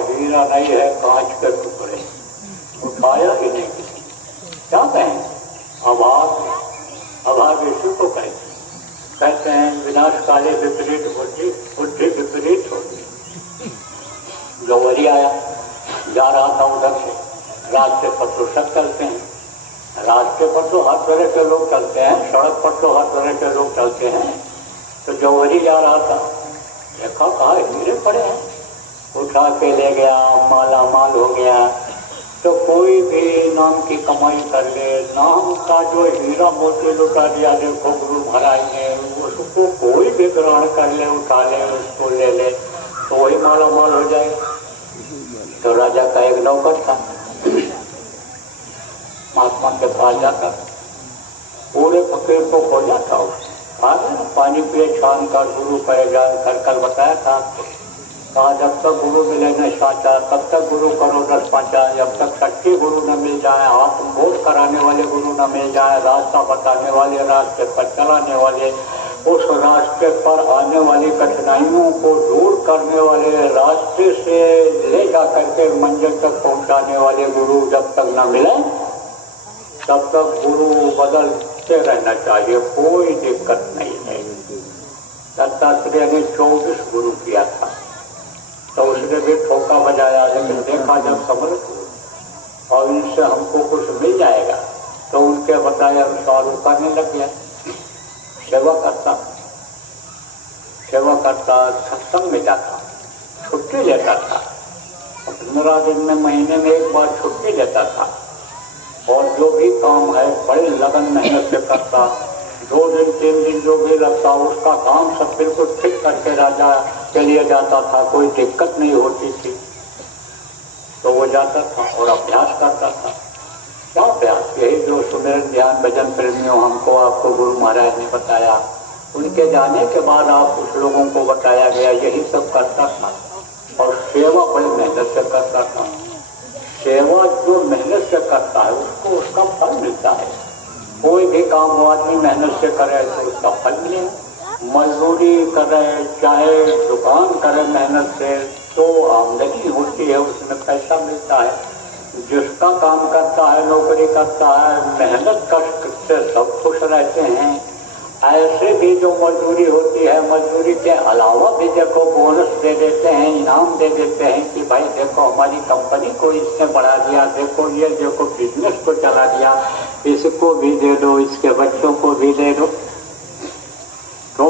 हीरा नहीं है, कांच के टुकड़े, उठाया ही नहीं किसी। क्या कहें, अभाव इसी को कहते हैं विनाश काले विपरीत बुद्धि, बुद्धि विपरीत होती। गौरी आया, जा रहा था उधर से, रास्ते पर तो सब चलते हैं, रास्ते पर तो हर तरह के लोग चलते हैं, सड़क पर तो हर तरह के लोग चलते हैं। तो जौहरी जा रहा था, देखा कहा हीरे पड़े हैं, उठा के ले गया, माला माल हो गया। तो कोई भी नाम की कमाई कर ले, नाम का जो हीरा मोती लुटा दिया देखो गुरु महाराज ने, उसको कोई भी ग्रहण कर ले, उठा ले, उसको ले ले, तो वही माला माल हो जाए। तो राजा का एक नौकर था, महात्मा के पास जाकर पूरे फकीर को खोजा था, पानी पिए छान कर गुरु पर जान कर, कल बताया था कहा जब तक गुरु मिले न साचा तब तक गुरु करो दस पाचा, जब तक सच्चे गुरु न मिल जाए, आत्मबोध कराने वाले गुरु न मिल जाए, रास्ता बताने वाले, रास्ते पर चलाने वाले, उस रास्ते पर आने वाली कठिनाइयों को दूर करने वाले, रास्ते से ले जा करके मंजिल तक पहुंचाने वाले गुरु जब तक न मिले तब तक गुरु बदलते रहना चाहिए, कोई दिक्कत नहीं है। दत्तात्रेय ने 24 गुरु किया था, तो उसने भी ठोका बजाया, लेकिन देखा जब समर्थ हुए और इनसे हमको कुछ मिल जाएगा तो उनके बताए अनुसार वो करने लग गया। सेवा करता, सत्संग में जाता, छुट्टी लेता था, 15 दिन में, महीने में एक बार छुट्टी लेता था, और जो भी काम है बड़े लगन मेहनत से करता, 2 दिन 3 दिन जो भी लगता उसका काम सब बिल्कुल ठीक करके राजा के लिए जाता था, कोई दिक्कत नहीं होती थी। तो वो जाता था और अभ्यास करता था। क्या अभ्यास? यही जो सुमेर ध्यान भजन प्रेमियों हमको आपको गुरु महाराज ने बताया, उनके जाने के बाद आप कुछ लोगों को बताया गया, यही सब करता था। और सेवा बड़ी मेहनत से करता था। सेवा जो मेहनत से करता है उसको उसका फल मिलता है। कोई भी काम वो आदमी मेहनत से करे तो उसका फल मिले। मजदूरी करे, चाहे दुकान करे मेहनत से, तो आमदनी होती है, उसमें पैसा मिलता है। जिसका काम करता है, नौकरी करता है, मेहनत कष्ट से सब खुश रहते हैं। ऐसे भी जो मजदूरी होती है, मजदूरी के अलावा भी देखो बोनस दे देते हैं, इनाम दे देते हैं कि भाई देखो हमारी कंपनी को इसने बढ़ा दिया, देखो ये देखो बिजनेस को चला दिया, इसको भी दे दो, इसके बच्चों को भी दे दो। तो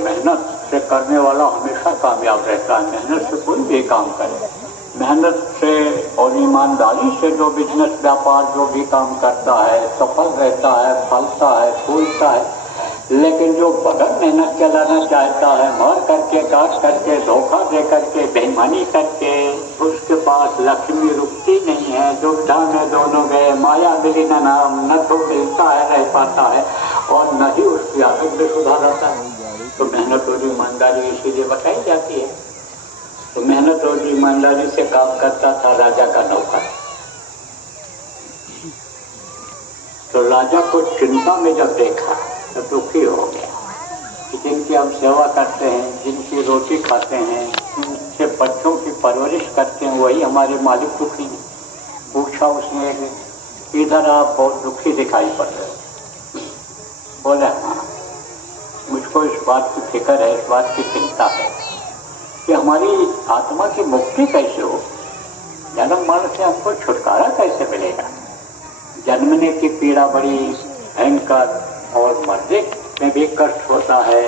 मेहनत से करने वाला हमेशा कामयाब रहता है। मेहनत से कोई भी काम करे, मेहनत से और ईमानदारी से जो बिजनेस व्यापार जो भी काम करता है सफल रहता है, फलता है, फूलता है। लेकिन जो बगैर मेहनत चलाना चाहता है, मार करके, काट करके, धोखा दे करके, बेईमानी करके, उसके पास लक्ष्मी रुकती नहीं है। जो ढंग है दोनों गए, माया मिली न नाम, न तो मिलता है रह पाता है और न ही उसकी आदत में सुधार आता है। तो मेहनत और ईमानदारी इसीलिए बताई जाती है। तो मेहनत और ईमानदारी से काम करता था राजा का नौकर। तो राजा को चिंता में जब देखा तो दुखी हो गया कि जिनकी हम सेवा करते हैं, जिनकी रोटी खाते हैं, जिनसे बच्चों की परवरिश करते हैं, वही हमारे मालिक दुखी हैं। पूछा उसने, इधर आप बहुत दुखी दिखाई पड़ रहे हो। बोला हाँ, मुझको इस बात की फिक्र है, इस बात की चिंता है कि हमारी आत्मा की मुक्ति कैसे हो, जन्म मरण से हमको छुटकारा कैसे मिलेगा। जन्मने की पीड़ा बड़ी भयंकर और मरने में भी कष्ट होता है।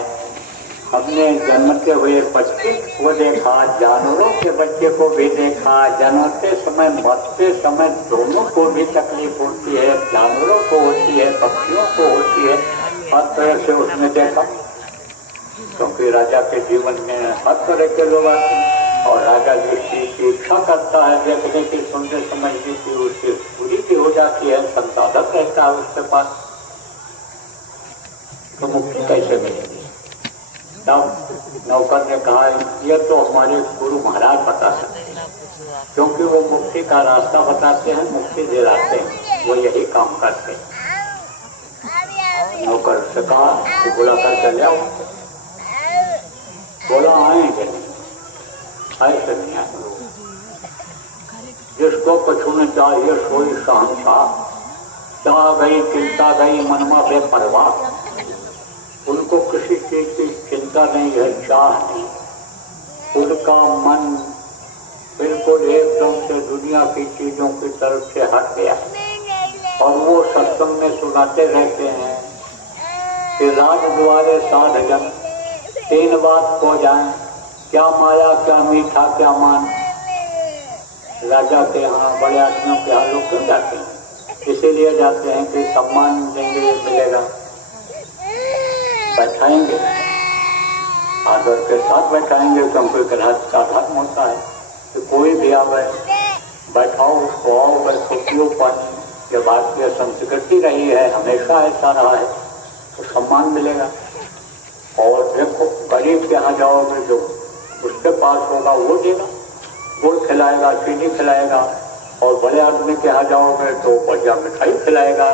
हमने जन्मते हुए बच्चे को देखा, जानवरों के बच्चे को भी देखा, जन्मते समय मरते समय दोनों को भी तकलीफ होती है, जानवरों को होती है, पक्षियों को होती है, हर तरह से उसने देखा। क्योंकि राजा के जीवन में हर तरह के लोग आते हैं और राजा जिस चीज की इच्छा करता है देखने की, सुनने समझने की, उसकी पूरी भी हो जाती है, संसाधन रहता है उसके पास। तो मुक्ति कैसे मिलेगी? तब नौकर ने कहा ये तो हमारे गुरु महाराज बता सकते हैं, क्योंकि वो मुक्ति का रास्ता बताते हैं, मुक्ति दिलाते हैं, वो यही काम करते हैं। नौकर से कहा कि बुला करके ले आओ। बोला आएंगे, ऐसे नहीं आए। जिसको कछुने चाहिए सोई शहंशाह, चाह गई चिंता गई मनमा बेपरवाह। उनको किसी चीज की चिंता नहीं है, चाह नहीं। उनका मन बिल्कुल एकदम से दुनिया की चीजों की तरफ से हट गया और वो सत्संग में सुनाते रहते हैं कि राज द्वारे साध जन, तीन बात हो जाए, क्या माया क्या मीठा क्या मान। राजा के यहाँ, बड़े आदमियों के यहाँ लोग क्यों जाते हैं? इसीलिए जाते हैं कि सम्मान देंगे, मिलेगा, बैठाएंगे, आदर के साथ बैठाएंगे। क्योंकि गृहस्थ का धर्म होता है कि कोई भी आवे बैठाओ, उसको आओ, बैठो, पानी। ये भारतीय संस्कृति रही है, हमेशा ऐसा रहा है, तो सम्मान मिलेगा। और देखो गरीब के यहाँ जाओगे, जो उसके पास होगा वो देगा, गुड़ खिलाएगा, चीनी खिलाएगा। और बड़े आदमी के यहाँ जाओगे तो बढ़िया मिठाई खिलाएगा।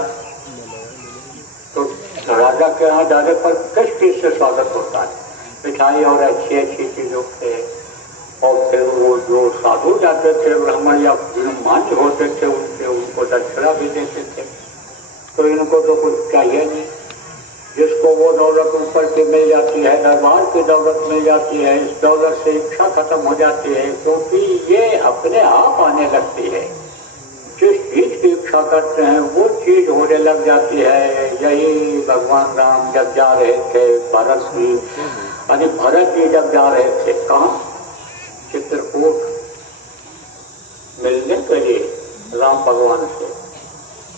तो राजा के यहाँ जाने पर किस चीज से स्वागत होता है? मिठाई और अच्छी अच्छी चीजों से। और फिर वो जो साधु जाते थे, ब्राह्मण या मान्य होते थे, उनको दक्षिणा भी देते थे। तो इनको तो कुछ चाहिए नहीं। जिसको वो दौलत ऊपर की मिल जाती है, दरबार की दौलत मिल जाती है, इस दौलत से इच्छा खत्म हो जाती है, क्योंकि ये अपने आप आने लगती है। जिस चीज की इच्छा करते हैं वो चीज होने लग जाती है। यही भगवान राम जब जा रहे थे भरत जी जब जा रहे थे कहाँ, चित्रकूट मिलने के लिए राम भगवान से,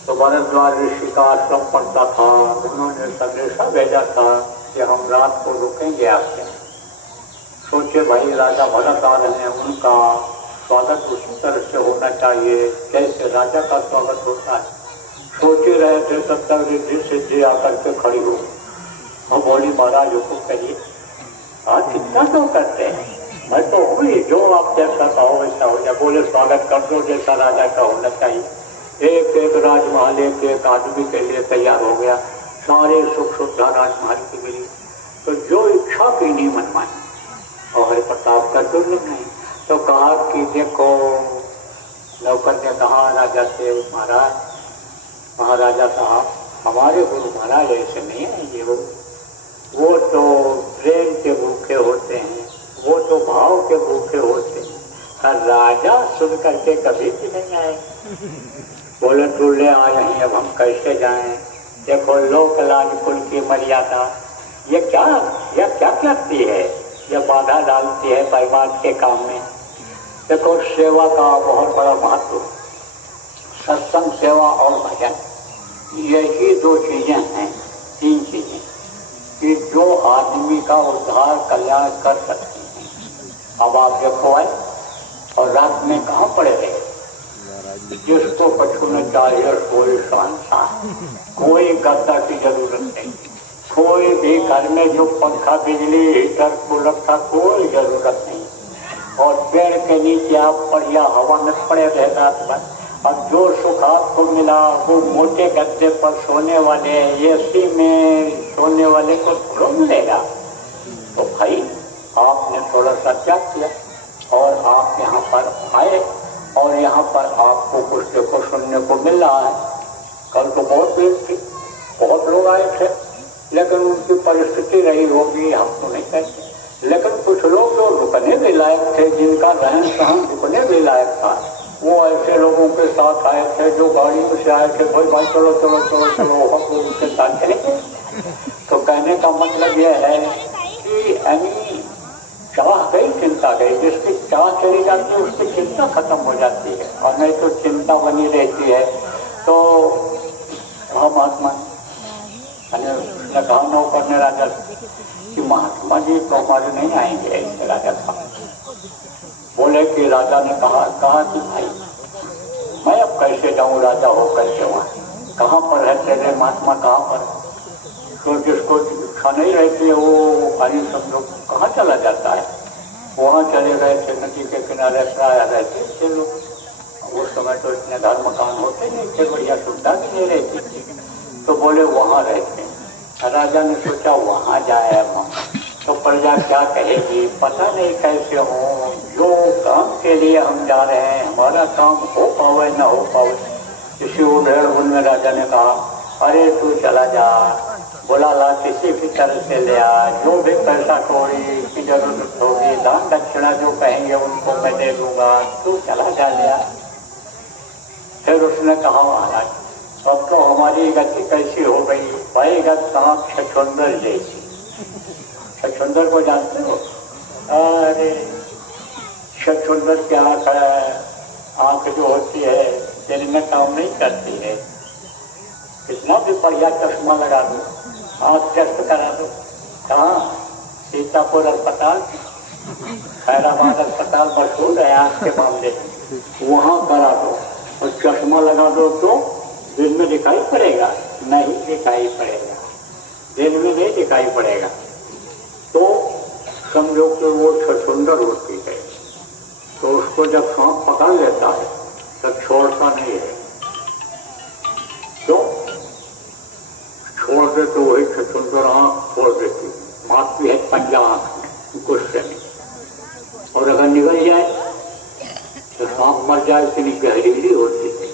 तो भरद्वाज ऋषि का आश्रम पड़ता था। उन्होंने संदेशा भेजा था कि हम रात को रुकेंगे आपके। सोचे भाई राजा भरत आ रहे हैं, उनका स्वागत उसी तरह से होना चाहिए जैसे राजा का स्वागत होता है। सोचे रहे थे तब तक रिद्धि सिद्धि आकर के खड़ी हो और बोली महाराज हुक्म करिए। आज कितना तो करते हैं, मैं तो हुई, जो आप जैसा कहो वैसा हो जाए। बोले स्वागत कर दो जैसा राजा का होना चाहिए। एक एक राजमहल एक एक आदमी के लिए तैयार हो गया, सारे सुख सुविधा राजमहल की मिली। तो जो इच्छा की नहीं मनमानी और प्रताप का दुर्लभ नहीं। तो कहा कि देखो नौकर ने कहा राजा से, महाराज महाराजा साहब हमारे गुरु महाराज ऐसे नहीं आएंगे, वो तो प्रेम के भूखे होते हैं, वो तो भाव के भूखे होते हैं, और राजा सुन करके कभी भी नहीं आए। बोले तू ले आए हैं, अब हम कैसे जाएं? देखो लोक लाज कुल की मर्यादा ये क्या करती है, ये बाधा डालती है परिवार के काम में। देखो सेवा का बहुत बड़ा महत्व, सत्संग सेवा और भजन, यही दो चीजें हैं, तीन चीजें कि जो आदमी का उद्धार कल्याण कर सकती हैं। अब आप देखो आए और रात में कहाँ पड़े रहे, जिसको कछु न चाहिए कोई शांत, कोई गद्दा की जरूरत नहीं, कोई भी घर में जो पंखा बिजली हीटर कूलर का कोई जरूरत नहीं, और पेड़ के नीचे आप बढ़िया हवा में पड़े रहे रात भर। अब जो सुख आपको मिला वो मोटे गद्दे पर सोने वाले, एसी में सोने वाले को थोड़ा मिलेगा। तो भाई आपने थोड़ा सा त्याग किया और आप यहाँ पर आए और यहाँ पर आपको कुछ देखो सुनने को मिल रहा है। कल तो बहुत भीड़ थी, बहुत लोग आए थे, लेकिन उनकी परिस्थिति रही होगी हम तो नहीं कहते, लेकिन कुछ लोग जो रुकने भी लायक थे, जिनका रहन सहन रुकने भी लायक था, वो ऐसे लोगों के साथ आए थे जो गाड़ी में से आए थे, भाई चलो चलो चलो चलो हम लोग उनके साथ चलेंगे। तो कहने का मतलब यह है कि यानी चाह गई चिंता गई, जिसकी चाह चली जाती है उसकी चिंता खत्म हो जाती है, और नहीं तो चिंता बनी रहती है। तो महात्मा ने कहा नौकर ने राजा कि महात्मा जी तो हमारे नहीं आएंगे ऐसे। राजा साहब बोले कि राजा ने कहा कि भाई मैं अब कैसे जाऊं, राजा हो कैसे वहाँ, कहाँ पर है तेरे महात्मा, कहाँ पर? तो जिसको इच्छा नहीं रहती है वो पानी सब लोग कहाँ चला जाता है, वहाँ चले गए थे, नदी के किनारे प्राय रहते थे लोग। उस समय तो इतने घर मकान होते नहीं थे, बढ़िया सुविधा भी नहीं रहती थी, तो बोले वहाँ रहते। राजा ने सोचा वहाँ जाए हम तो प्रजा क्या कहेगी, पता नहीं कैसे हो, जो काम के लिए हम जा रहे हैं हमारा काम हो पावे न हो पावे। किसी उधेड़ में राजा ने कहा अरे तू चला जा, बोला ला किसी भी तरह से ले आ, जो भी पैसा कौड़ी की जरूरत होगी, दान दक्षिणा जो कहेंगे उनको मैं दे दूंगा, तू चला जा लिया। फिर उसने कहा महाराज अब तो हमारी गति कैसी हो गई, भाई गत सांप छछुंदर जैसी। छछुंदर को जानते हो? अरे छछुंदर की आँख है, आँख जो होती है दिन में काम नहीं करती है, कितना भी बढ़िया चश्मा लगा दो, आँख टेस्ट करा दो, कहाँ? सीतापुर अस्पताल, खैराबाद अस्पताल मशहूर है आँख के मामले में, वहाँ करा दो और चश्मा लगा दो तो दिन में दिखाई पड़ेगा? नहीं दिखाई पड़ेगा, दिन में नहीं दिखाई पड़ेगा। तो समझो कि वो छछुंदर होती है, तो उसको जब सांप पकड़ लेता है तब छोड़ता नहीं है, क्यों? छोड़ दे तो वही छछुंदर आँख छोड़ देती, मारती है पंजा आँख में गुस्से में, और अगर निकल जाए तो सांप मर जाए, इतनी गहरीली होती है।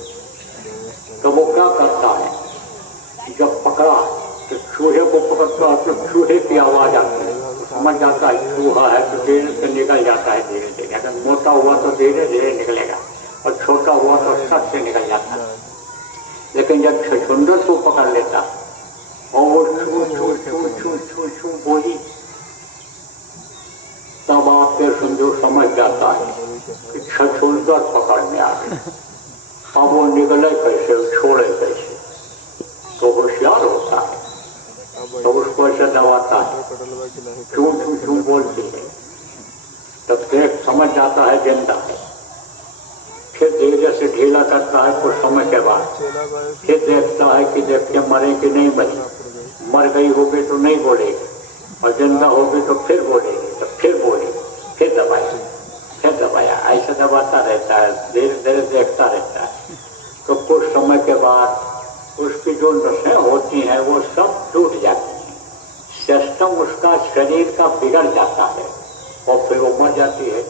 तो वो क्या करता है, जब पकड़ा तो चूहे को पकड़ता है तो चूहे की आवाज आती है, समझ जाता है चूहा है तो धीरे से निकल जाता है, धीरे धीरे। अगर मोटा हुआ तो धीरे धीरे निकलेगा और छोटा हुआ तो सट से निकल जाता है। लेकिन जब छछुंदर को पकड़ लेता और छू छू छू छू छू छू बोली, तब आप फिर समझो समझ जाता है कि छछुंदर पकड़ में आ गई। अब वो निकले कैसे, छोड़े कैसे, तो होशियार होता है, तो उसको ऐसे दबाता है, चू चू चू बोलती है, तब देख समझ जाता है जिंदा है। फिर धीरे से ढीला करता है कुछ समय के बाद, फिर देखता है कि देखिए मरे कि नहीं मरी, मर गई होगी तो नहीं बोलेगी, और जिंदा होगी तो फिर बोलेगी, तो फिर बोलेगी, फिर दबाया, ऐसे दबाता रहता है, धीरे धीरे देखता रहता है। तो कुछ समय के बाद उसकी जो नसें होती हैं वो सब टूट जाती हैं, सिस्टम उसका शरीर का बिगड़ जाता है और फिर वो मर जाती है।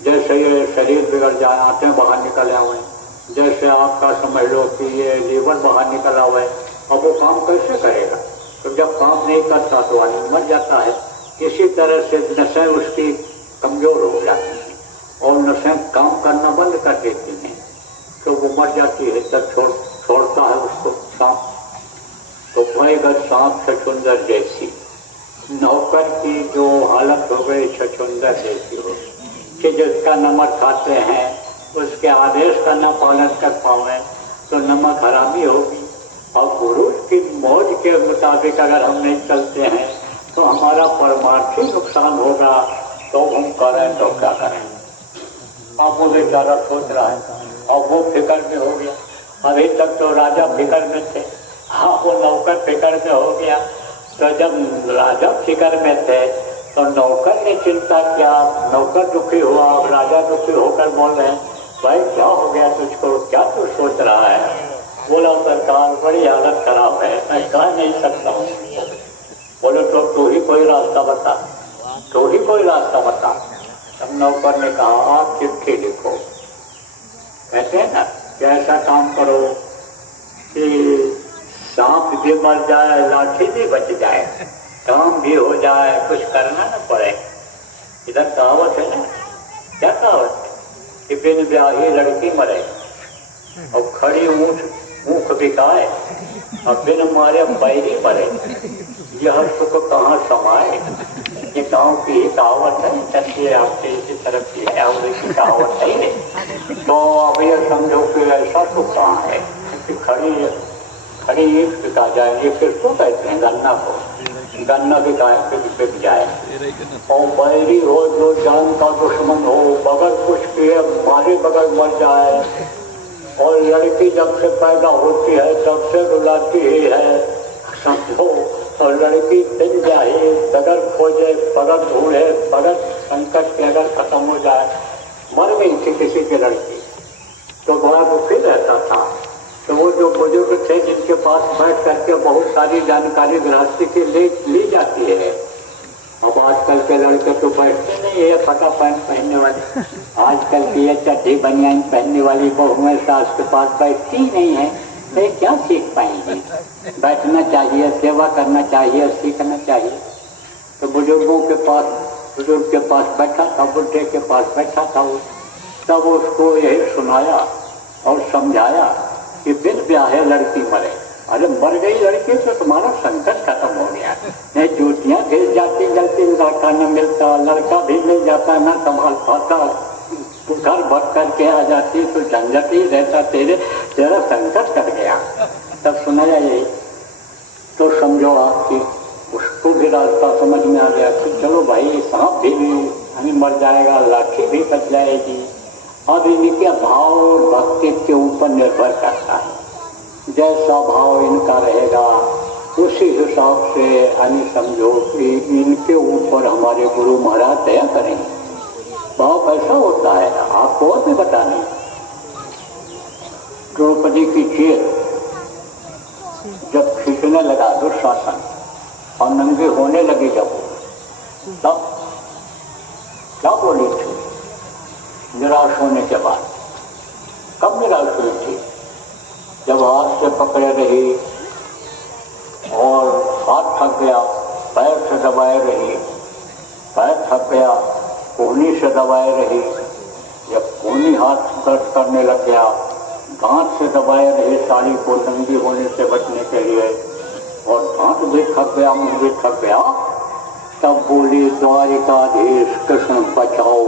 जैसे ये शरीर बिगड़ जाए, आंखें बाहर निकल आवे, जैसे आपका समझ लो कि ये लीवर बाहर निकल आवे, अब वो काम कैसे करेगा? तो जब काम नहीं करता तो आदमी मर जाता है। इसी तरह से नसें उसकी कमजोर हो जाती हैं और नसें काम करना बंद कर देती हैं, तो वो मर जाती है। तब छोड़ता है उसको सांप। तो भयगत सांप छछुंदर जैसी, नौकर की जो हालत हो गई छछुंदर जैसी हो कि जिसका नमक खाते हैं उसके आदेश का न पालन कर पावे तो नमक हरामी होगी। और गुरु की मौज के मुताबिक अगर हम नहीं चलते हैं तो हमारा परमार्थी नुकसान होगा। तो हम करें तो क्या करें? अब वो बेचारा सोच रहा है और वो फिक्र में हो गया। अभी तक तो राजा फिक्र में थे, हाँ वो नौकर फिक्र में हो गया। तो जब राजा फिक्र में थे तो नौकर ने चिंता किया, नौकर दुखी हुआ। अब राजा दुखी होकर बोल रहे हैं, भाई क्या हो गया तुझको, क्या तू सोच रहा है? बोला सरकार बड़ी हालत खराब है, मैं कह नहीं सकता हूँ। बोले तो तू ही कोई रास्ता बता, तू ही कोई रास्ता बता। तब नौकर ने कहा आप चिट्ठी लिखो। कहते हैं ना कि ऐसा काम करो कि सांप भी मर जाए, लाठी भी बच जाए, काम भी हो जाए, कुछ करना न पड़े। इधर कहावत है ना, क्या कहावत है कि बिन ब्याही लड़की मरे और खड़ी ऊँख बिकाए और बिन मारे बैरी मरे, यह सुख कहाँ समाए। ये गाँव की ही कहावत है, चलिए आपके इसी तरफ की है और इसी कहावत है नहीं। तो अब ये समझो कि ऐसा सुख कहाँ है कि खड़ी ईंट बिका जाए। ये किसको कहते हैं? गन्ना को। गन्ना बिक जाए और बैरी हो जो जान का दुश्मन हो, बगल कुछ किए मारे बगल मर जाए। और लड़की जब से पैदा होती है तब से रुलाती ही है, समझो। और लड़की दिन जाए, बगल खोजे, बगल ढूंढे, बगल संकट के अगर खत्म हो जाए, मर गई थी किसी की लड़की तो बड़ा दुखी रहता था। तो वो जो बुजुर्ग थे जिनके पास बैठ करके बहुत सारी जानकारी गृहस्थी की ली जाती है। अब आजकल के लड़के तो बैठते नहीं है फटा पैंट पहनने वाले, आजकल की ये चड्ढी बनियान पहनने वाली बहुएं सास के पास बैठती ही नहीं है। तो ये क्या सीख पाएंगे? बैठना चाहिए, सेवा करना चाहिए, सीखना चाहिए। तो बुजुर्ग के पास बैठा था, बुढ़े के पास बैठा था वो, तब उसको यही सुनाया और समझाया कि बिन ब्याहे लड़की मरे। अरे मर गई लड़की तो तुम्हारा संकट खत्म हो गया। नहीं जूतियाँ भेज जाती जलती, लड़का न मिलता, लड़का भी मिल जाता न संभाल पाता, तो घर भर करके आ जाती तो झंझट ही रहता, तेरा संकट कट गया। तब सुनाया यही तो समझो आपकी उसको भी रास्ता समझ में आ गया कि चलो भाई सांप भी हमें मर जाएगा, लाठी भी बच जाएगी। अब इनके भाव भक्ति के ऊपर निर्भर करता है। जैसा भाव इनका रहेगा उसी हिसाब से यानी समझो कि इनके ऊपर हमारे गुरु महाराज दया करेंगे। भाव कैसा होता है आपको और भी बताने। द्रौपदी की जेल जब खींचने लगा दुशासन और नंगे होने लगे जब, तब क्या बोली थी निराश होने के बाद? कब निराश हुई थी? जब हाथ से पकड़े रही और हाथ थक गया, पैर से दबाए रही, पैर थक गया, कोहनी से दबाए रही, जब कोहनी हाथ दर्द करने लग गया, दांत से दबाए रही साड़ी को नंगी होने से बचने के लिए, और दांत भी थक गया, मुंह भी थक गया, तब बोली द्वारिकाधीश कृष्ण बचाओ।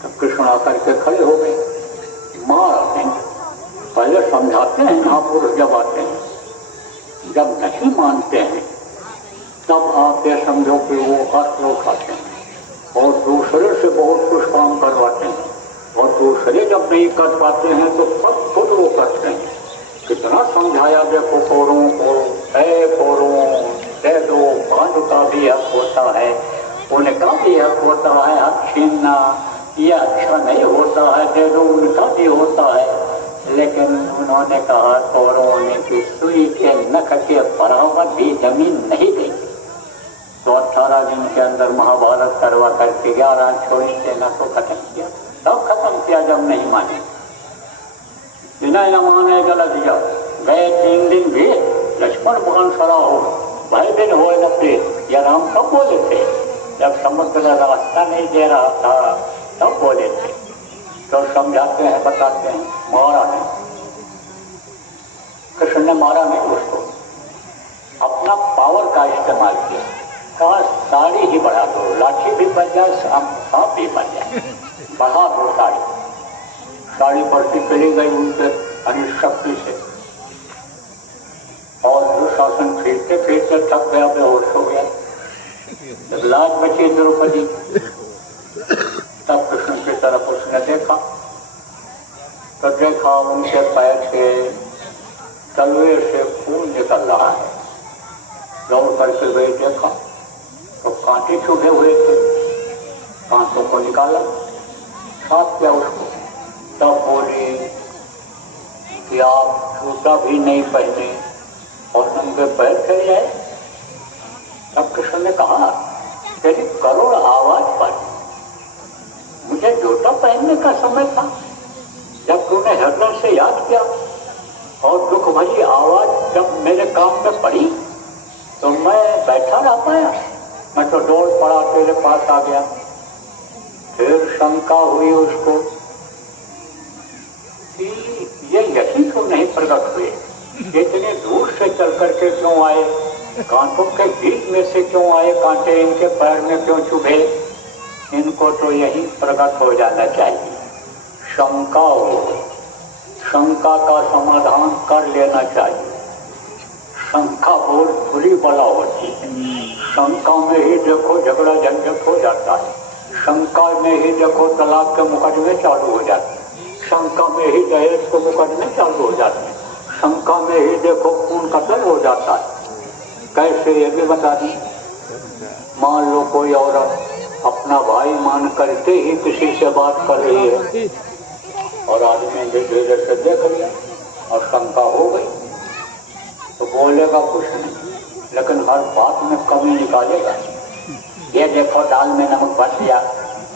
तब कृष्ण आकर के खड़े हो गए, मार। पहले समझाते हैं महापुरुष जब आते हैं, जब नहीं मानते हैं तब आप ये समझो कि वो अस्त्र उठाते हैं और दूसरे से बहुत कुछ काम करवाते हैं, और दूसरे जब नहीं कर पाते हैं तो खुद वो करते हैं। कितना समझाया देखो कौरवों को, कौरवों दे दो, पांडु का भी हक होता है, उनका भी हक होता है, हक छीनना ये अच्छा नहीं होता है, दे दो, उनका भी होता है। लेकिन उन्होंने कहा कौरवों ने कि सुई के नख के बराबर भी जमीन नहीं देंगे। तो 18 दिन के अंदर महाभारत करवा करके 11 छोड़ी सेना को खत्म किया। तब खत्म किया जब नहीं माने, बिना न माने गलत जाओ गए 3 दिन भी लक्ष्मण भगवान सड़ा हो भाई दिन हो न प्रेत, या राम कब बोले थे? जब समुद्र रास्ता नहीं दे रहा था तब बोले थे। तो समझाते हैं, बताते हैं, मारा नहीं, कृष्ण ने मारा नहीं उसको, अपना पावर का इस्तेमाल किया। कहा साड़ी ही बढ़ा दो, लाठी भी बन जाए, सांप भी बन जाए, बढ़ा दो साड़ी। साड़ी बढ़ती चली गई उनके अनिशक्ति से, और दुशासन फिरते फिरते थक गया, बेहोश हो गया। जब लाज बची द्रौपदी, तब कृष्ण की तरफ उसने देखा, तो देखा उनके पैर से तलवे से खून निकल रहा है। दौड़ करके गई, देखा तो कांटे छूटे हुए थे, कांटों को निकाला, साफ किया उसको। तब बोली कि आप जूता भी नहीं पहने और नंगे पैर चले जाए। तब कृष्ण ने कहा तेरी करोड़ आवाज पर मुझे जूता पहनने का समय था, जब तूने हृदय से याद किया और दुख भरी आवाज जब मेरे काम में पड़ी तो मैं बैठा रह पाया, मैं तो दौड़ पड़ा तेरे पास आ गया। फिर शंका हुई उसको कि ये यही तो नहीं प्रकट हुए, इतने दूर से चल करके क्यों आए, कांटों के बीच में से क्यों आए, कांटे इनके पैर में क्यों चुभे, इनको तो यही प्रकट हो जाना चाहिए। शंका हो, शंका का समाधान कर लेना चाहिए। शंका बहुत बुरी बला होती है, शंका में ही देखो झगड़ा झंझट हो जाता है, शंका में ही देखो तलाक के मुकदमे चालू हो जाते हैं, शंका में ही दहेज के मुकदमे चालू हो जाते हैं, शंका में ही देखो खून कत्ल हो जाता है। कैसे ये भी बता दी। मान लो कोई औरत अपना भाई मान करके ही किसी से बात कर रही है और आदमी ने धीरे से देख लिया और शंका हो गई, तो बोलेगा कुछ नहीं, लेकिन हर बात में कमी निकालेगा। ये देखो दाल में नमक भर दिया,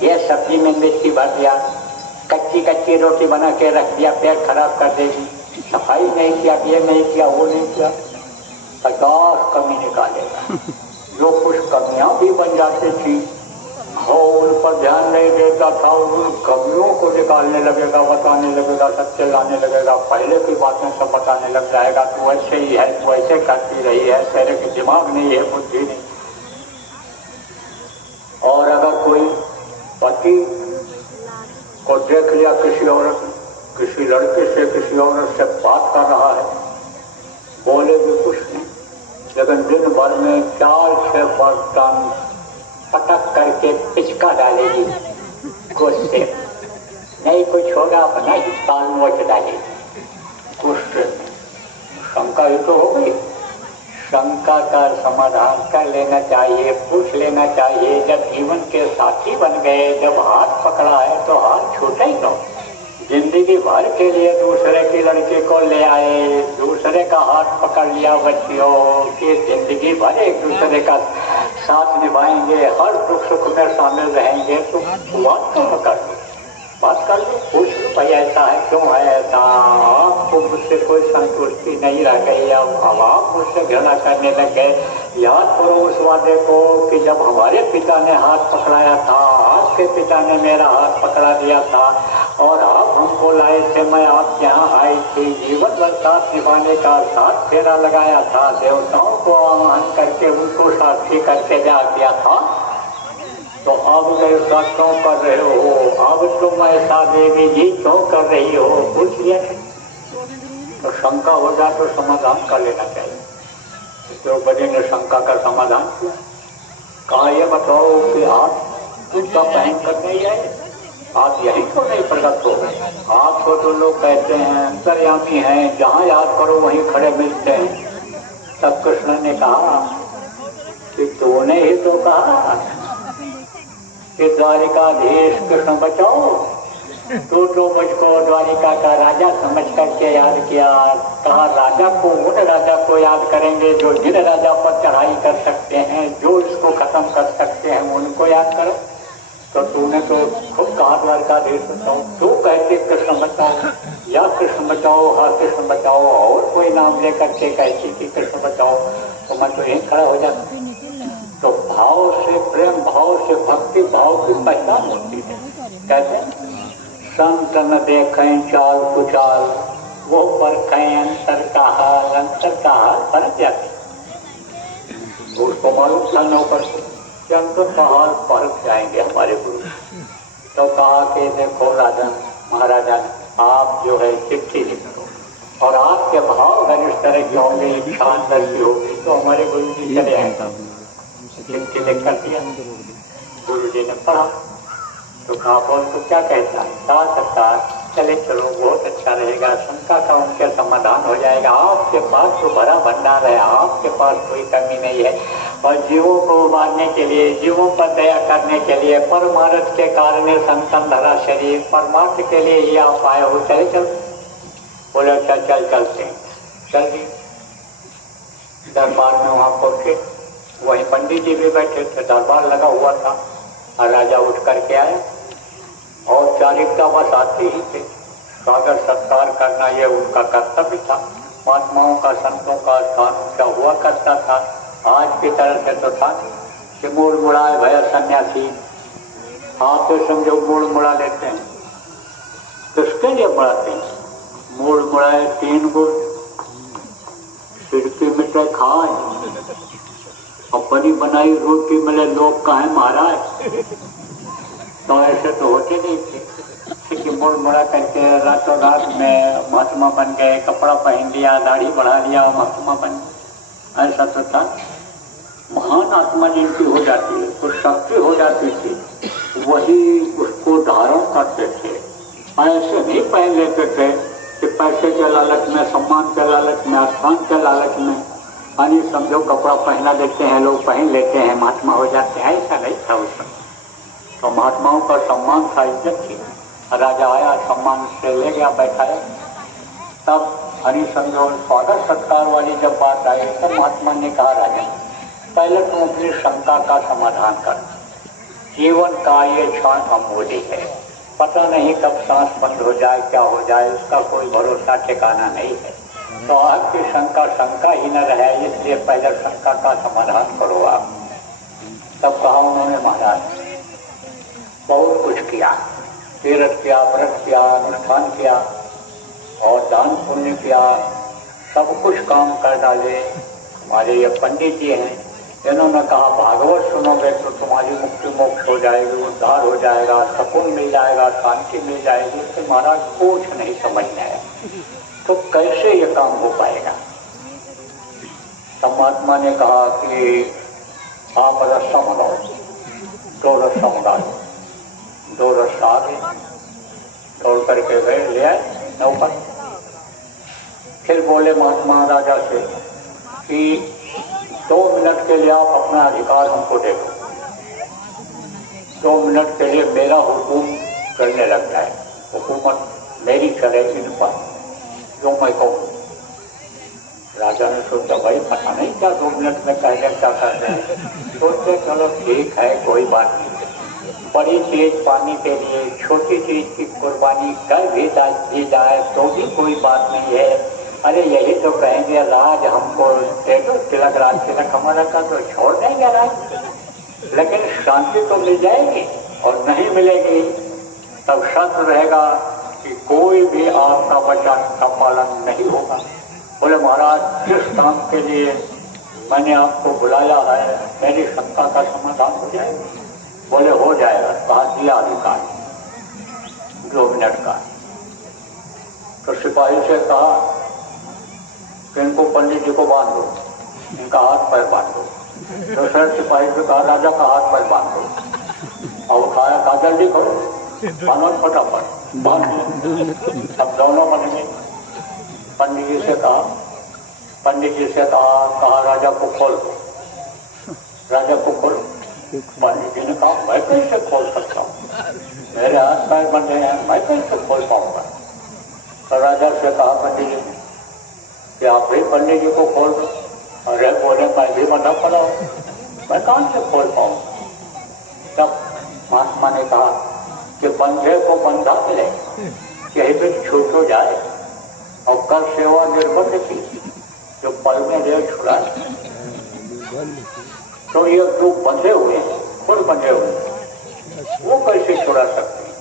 ये सब्जी में मिर्ची भर दिया, कच्ची कच्ची रोटी बना के रख दिया, पेट खराब कर देगी, सफाई नहीं किया, ये नहीं किया, वो नहीं किया, 50 कमी निकालेगा। जो कुछ कमियां भी बन जाती थी और उन पर ध्यान नहीं देता था, उन कमियों को निकालने लगेगा, बताने लगेगा, सत्य लाने लगेगा, पहले की बातें सब बताने लग जाएगा। तू ऐसे ही है, तू ऐसे करती रही है, तेरे के दिमाग नहीं है, बुद्धि नहीं। और अगर कोई पति को देख लिया किसी औरत, किसी लड़के से, किसी औरत से बात कर रहा है, बोले भी कुछ नहीं, लेकिन दिन भर में 4-6 बर्तन पटक करके पिचका डालेगी, गुस्से नहीं कुछ होगा, अपना ही ताल मोच डालेगी, गुस्से। शंका ही तो हो गई। शंका का समाधान कर लेना चाहिए, पूछ लेना चाहिए। जब जीवन के साथी बन गए, जब हाथ पकड़ा है तो हाथ छूटे ही तो। जिंदगी भर के लिए दूसरे की लड़की को ले आए, दूसरे का हाथ पकड़ लिया बच्चियों कि जिंदगी भर एक दूसरे का साथ निभाएंगे, हर दुख सुख में शामिल रहेंगे, तो बात क्यों कर लो, बात कर लो, पूछ लो भाई ऐसा है, क्यों है ऐसा, आपको मुझसे कोई संतुष्टि नहीं रह गई, अब आप मुझसे घृणा करने लग गए। याद करो उस वादे को कि जब हमारे पिता ने हाथ पकड़ाया था, आपके पिता ने मेरा हाथ पकड़ा दिया था और आप हमको लाए थे, मैं आपके यहाँ आई थी, जीवन भर साथ निभाने का साथ फेरा लगाया था, देवताओं को आह्वान करके उनको साक्षी करके जा दिया था, तो अब ऐसा क्यों कर रहे हो, अब तुम ऐसा देवी जी क्यों कर रही हो, पूछ लिया। तो शंका हो जाए तो समाधान कर लेना चाहिए। द्रौपदी ने शंका का समाधान किया, कहा ये बताओ कि आप जूता पहन कर नहीं आए, आप यही तो नहीं प्रकट हो, आपको तो लोग कहते हैं अंतर्यामी हैं, जहाँ याद करो वहीं खड़े मिलते हैं। तब कृष्ण ने कहा कि तूने ही तो कहा कि द्वारिकाधीश कृष्ण बचाओ, तो मुझको द्वारिका का राजा समझ करके याद किया। कहा राजा को, उन राजा को याद करेंगे जो जिन राजा पर चढ़ाई कर सकते हैं, जो इसको खत्म याद करो। तो तूने तो खुद कहा द्वारकाधीश बचाओ, तू कहते कृष्ण बचाओ या कृष्ण बचाओ, हाँ कृष्ण बचाओ, और कोई नाम लेकर के कहती कि कृष्ण बचाओ, तो मैं तो यहीं खड़ा हो जाता। तो भाव से, प्रेम भाव से, भक्ति भाव की पहचान होती है। कहते हैं संत न देखें चाल कुचाल, वो परखें अंतर का हाल, अंतर का हाल परख जाते। उसको मालूम था नौकर को कि अंतर का हाल परख जाएंगे हमारे गुरु। तो कहा कि देखो राजा महाराजा, आप जो है चिट्ठी लिख दो, और आपके भाव घनिष्ठ तरह के होंगे, इच्छा अंदर की होगी, तो हमारे गुरु जी चले आएंगे। चिट्ठी लिख कर दिया, गुरु जी ने पढ़ा तो कहा बोल तो क्या कहता है, सरकार चले चलो बहुत अच्छा रहेगा, शंका का उनके समाधान हो जाएगा, आपके पास तो भरा भंडार है, आपके पास कोई कमी नहीं है, और जीवों को उबारने के लिए, जीवों पर दया करने के लिए, परमार्थ के कारण संतन धरा शरीर, परमार्थ के लिए ही आप आए हो, चले चलो। बोले चल चल चलते चल दी। दरबार में वहां पहुंचे, वहीं पंडित जी भी बैठे थे, दरबार लगा हुआ था, और राजा उठ करके आए, औपचारिकता बस आती ही थे, स्वागत सत्कार करना ये उनका कर्तव्य था। महात्माओं का, संतों का स्थान ऊंचा हुआ करता था। आज की तरह से तो था कि मूल मुड़ाए भय सन्यासी, आप तो समझो मूल मुड़ा लेते हैं, किसके लिए मुड़ाते हैं? मूल मुड़ाए 3 गुण, सिरकी मिटे खाए, अपनी बनाई रोटी मिले लोग कहें महाराज। तो ऐसे तो होते नहीं थे कि मूल मुड़ा करके रातों रात में महात्मा बन गए, कपड़ा पहन लिया, दाढ़ी बढ़ा लिया और महात्मा बन गए, ऐसा तो था। महान आत्मा जिनकी हो जाती है, कुछ शक्ति हो जाती थी, वही उसको धारण करते थे। ऐसे नहीं पहन लेते थे कि पैसे के लालच में, सम्मान के लालच में, स्थान के लालच में, यानी समझो कपड़ा पहना देते हैं लोग, पहन लेते हैं, महात्मा हो जाते हैं, ऐसा नहीं था उस समय। तो महात्माओं का सम्मान था, इज्जत थी। राजा आया, सम्मान से ले गया, बैठाया, तब हरि समझो स्वागत सत्कार वाली जब बात आई तो महात्मा ने कहा राजा पहले तुम अपनी शंका का समाधान कर, जीवन का ये क्षण अमूल्य है, पता नहीं कब सांस बंद हो जाए, क्या हो जाए, उसका कोई भरोसा ठिकाना नहीं है। तो आपकी शंका ही न रहे, इसलिए पहले शंका का समाधान करो आप। तब कहा उन्होंने महाराज बहुत कुछ किया, तीर्थ किया, व्रत किया, अनुष्ठान किया और दान पुण्य किया, सब कुछ काम कर डाले। हमारे ये पंडित जी हैं, इन्होंने कहा भागवत सुनोगे तो तुम्हारी मुक्ति मोक्ष हो जाएगी, उद्धार हो जाएगा, सुकून मिल जाएगा, शांति मिल जाएगी। तो महाराज कुछ नहीं समझ में आया, तो कैसे ये काम हो पाएगा? परमात्मा ने कहा कि आप रस्सा मंगाओ, 2 रस्सा मंगाओ, 2 रस्सा आगे दौड़ करके गए, ले आए नौकर। फिर बोले महात्मा राजा से कि 2 मिनट के लिए आप अपना अधिकार हमको दे दो, 2 मिनट के लिए मेरा हुकूम करने लग जाए, हुकूमत मेरी चले इन पर जो मैं कहूँ। राजा ने सोचा भाई पता नहीं क्या 2 मिनट में कहने क्या कर रहे हैं, सोचते चलो ठीक है कोई बात नहीं, बड़ी चीज पाने के लिए छोटी चीज की कुर्बानी कर भी दी जाए तो भी कोई बात नहीं है। अरे यही तो कहेंगे राज हमको दे दो, तिलक राज तिलक हमारा का तो छोड़ देंगे राज, लेकिन शांति तो मिल जाएगी, और नहीं मिलेगी तब शर्त रहेगा कि कोई भी आपका वचन का पालन नहीं होगा। बोले महाराज किस काम के लिए मैंने आपको बुलाया है, मेरी शंका का समाधान हो जाएगा? बोले हो जाएगा। कहा दिया अधिकार 2 मिनट का। तो सिपाही से कहा कि इनको पंडित जी को बांध दो, इनका हाथ पैर बांध दो। दूसरे सिपाही से कहा राजा का हाथ पैर बांध दो, और कहा जल्दी करो, बांधो फटाफट, बांध दो। अब दोनों बनेंगे। पंडित जी से कहा राजा को खोल दो, राजा को खोलो। पंडित जी ने कहा मैं कैसे खोल सकता हूँ, मेरे हाथ पैर बंधे हैं, मैं कैसे खोल पाऊंगा? तो राजा से कहा पंडित जी ने कि आप भी पंडित जी को खोल दो। अरे बोले मैं भी बंधा पड़ा हूँ, मैं कहाँ से खोल पाऊंगा? तब महात्मा ने कहा कि बंधे को बंधा मिले, यही भी छूट हो जाए और कर सेवा निर्बंध की, जो पल में ले छुड़ाए। तो ये जो बंधे हुए हैं, खुद बंधे हुए हैं, वो कैसे छुड़ा सकते हैं?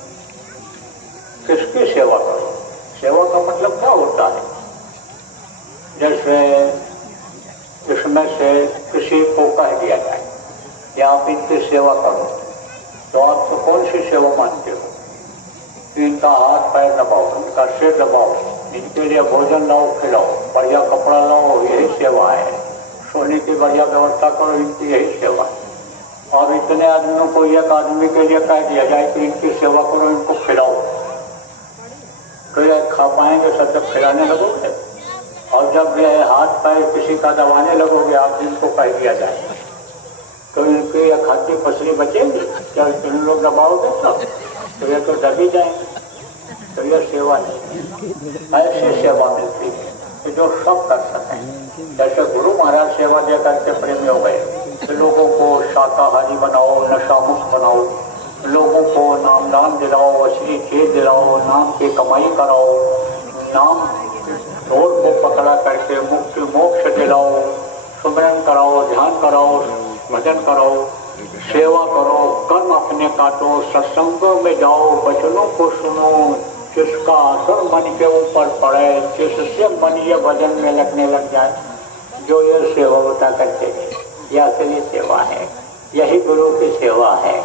किसकी सेवा करो? सेवा का मतलब क्या होता है? जैसे इसमें से किसी को कह दिया जाए कि आप इनकी सेवा करो, तो आप तो कौन सी सेवा मानते हो? इनका हाथ पैर दबाओ, इनका सिर दबाओ, इनके लिए भोजन लाओ, खिलाओ, बढ़िया कपड़ा लाओ, यही सेवा है। सोने की बढ़िया व्यवस्था करो, इनकी यही सेवा है। और इतने आदमियों को एक आदमी के लिए कह दिया जाए कि इनकी सेवा करो, इनको खिलाओ, तो ये खा पाएंगे? सब जब खिलाने लगोगे और जब ये हाथ पैर किसी का दबाने लगोगे, आप इनको कह दिया जाए, तो इनकी यह खाती पसली बचेगी? क्या इन लोग दबाओगे सब, तो ये तो दबी जाएंगे। तो यह सेवा नहीं, ऐसी सेवा मिलती है कि जो सब कर सकें। जैसे गुरु महाराज सेवा दे करके प्रेमी हो गए, तो लोगों को शाकाहारी बनाओ, नशा मुक्त बनाओ, लोगों को नामदान दिलाओ, असली चीज दिलाओ, नाम की कमाई कराओ, नाम रोड को पकड़ा करके मुक्ति मोक्ष दिलाओ, सुमरन कराओ, ध्यान कराओ, भजन करो, सेवा करो, कर्म अपने काटो, सत्संग में जाओ, वचनों को सुनो, जिसका असर मन के ऊपर पड़े, जिससे मन ये भजन में लगने लग जाए, जो ये सेवा होता करते हैं, यह असली सेवा है, यही गुरु की सेवा है।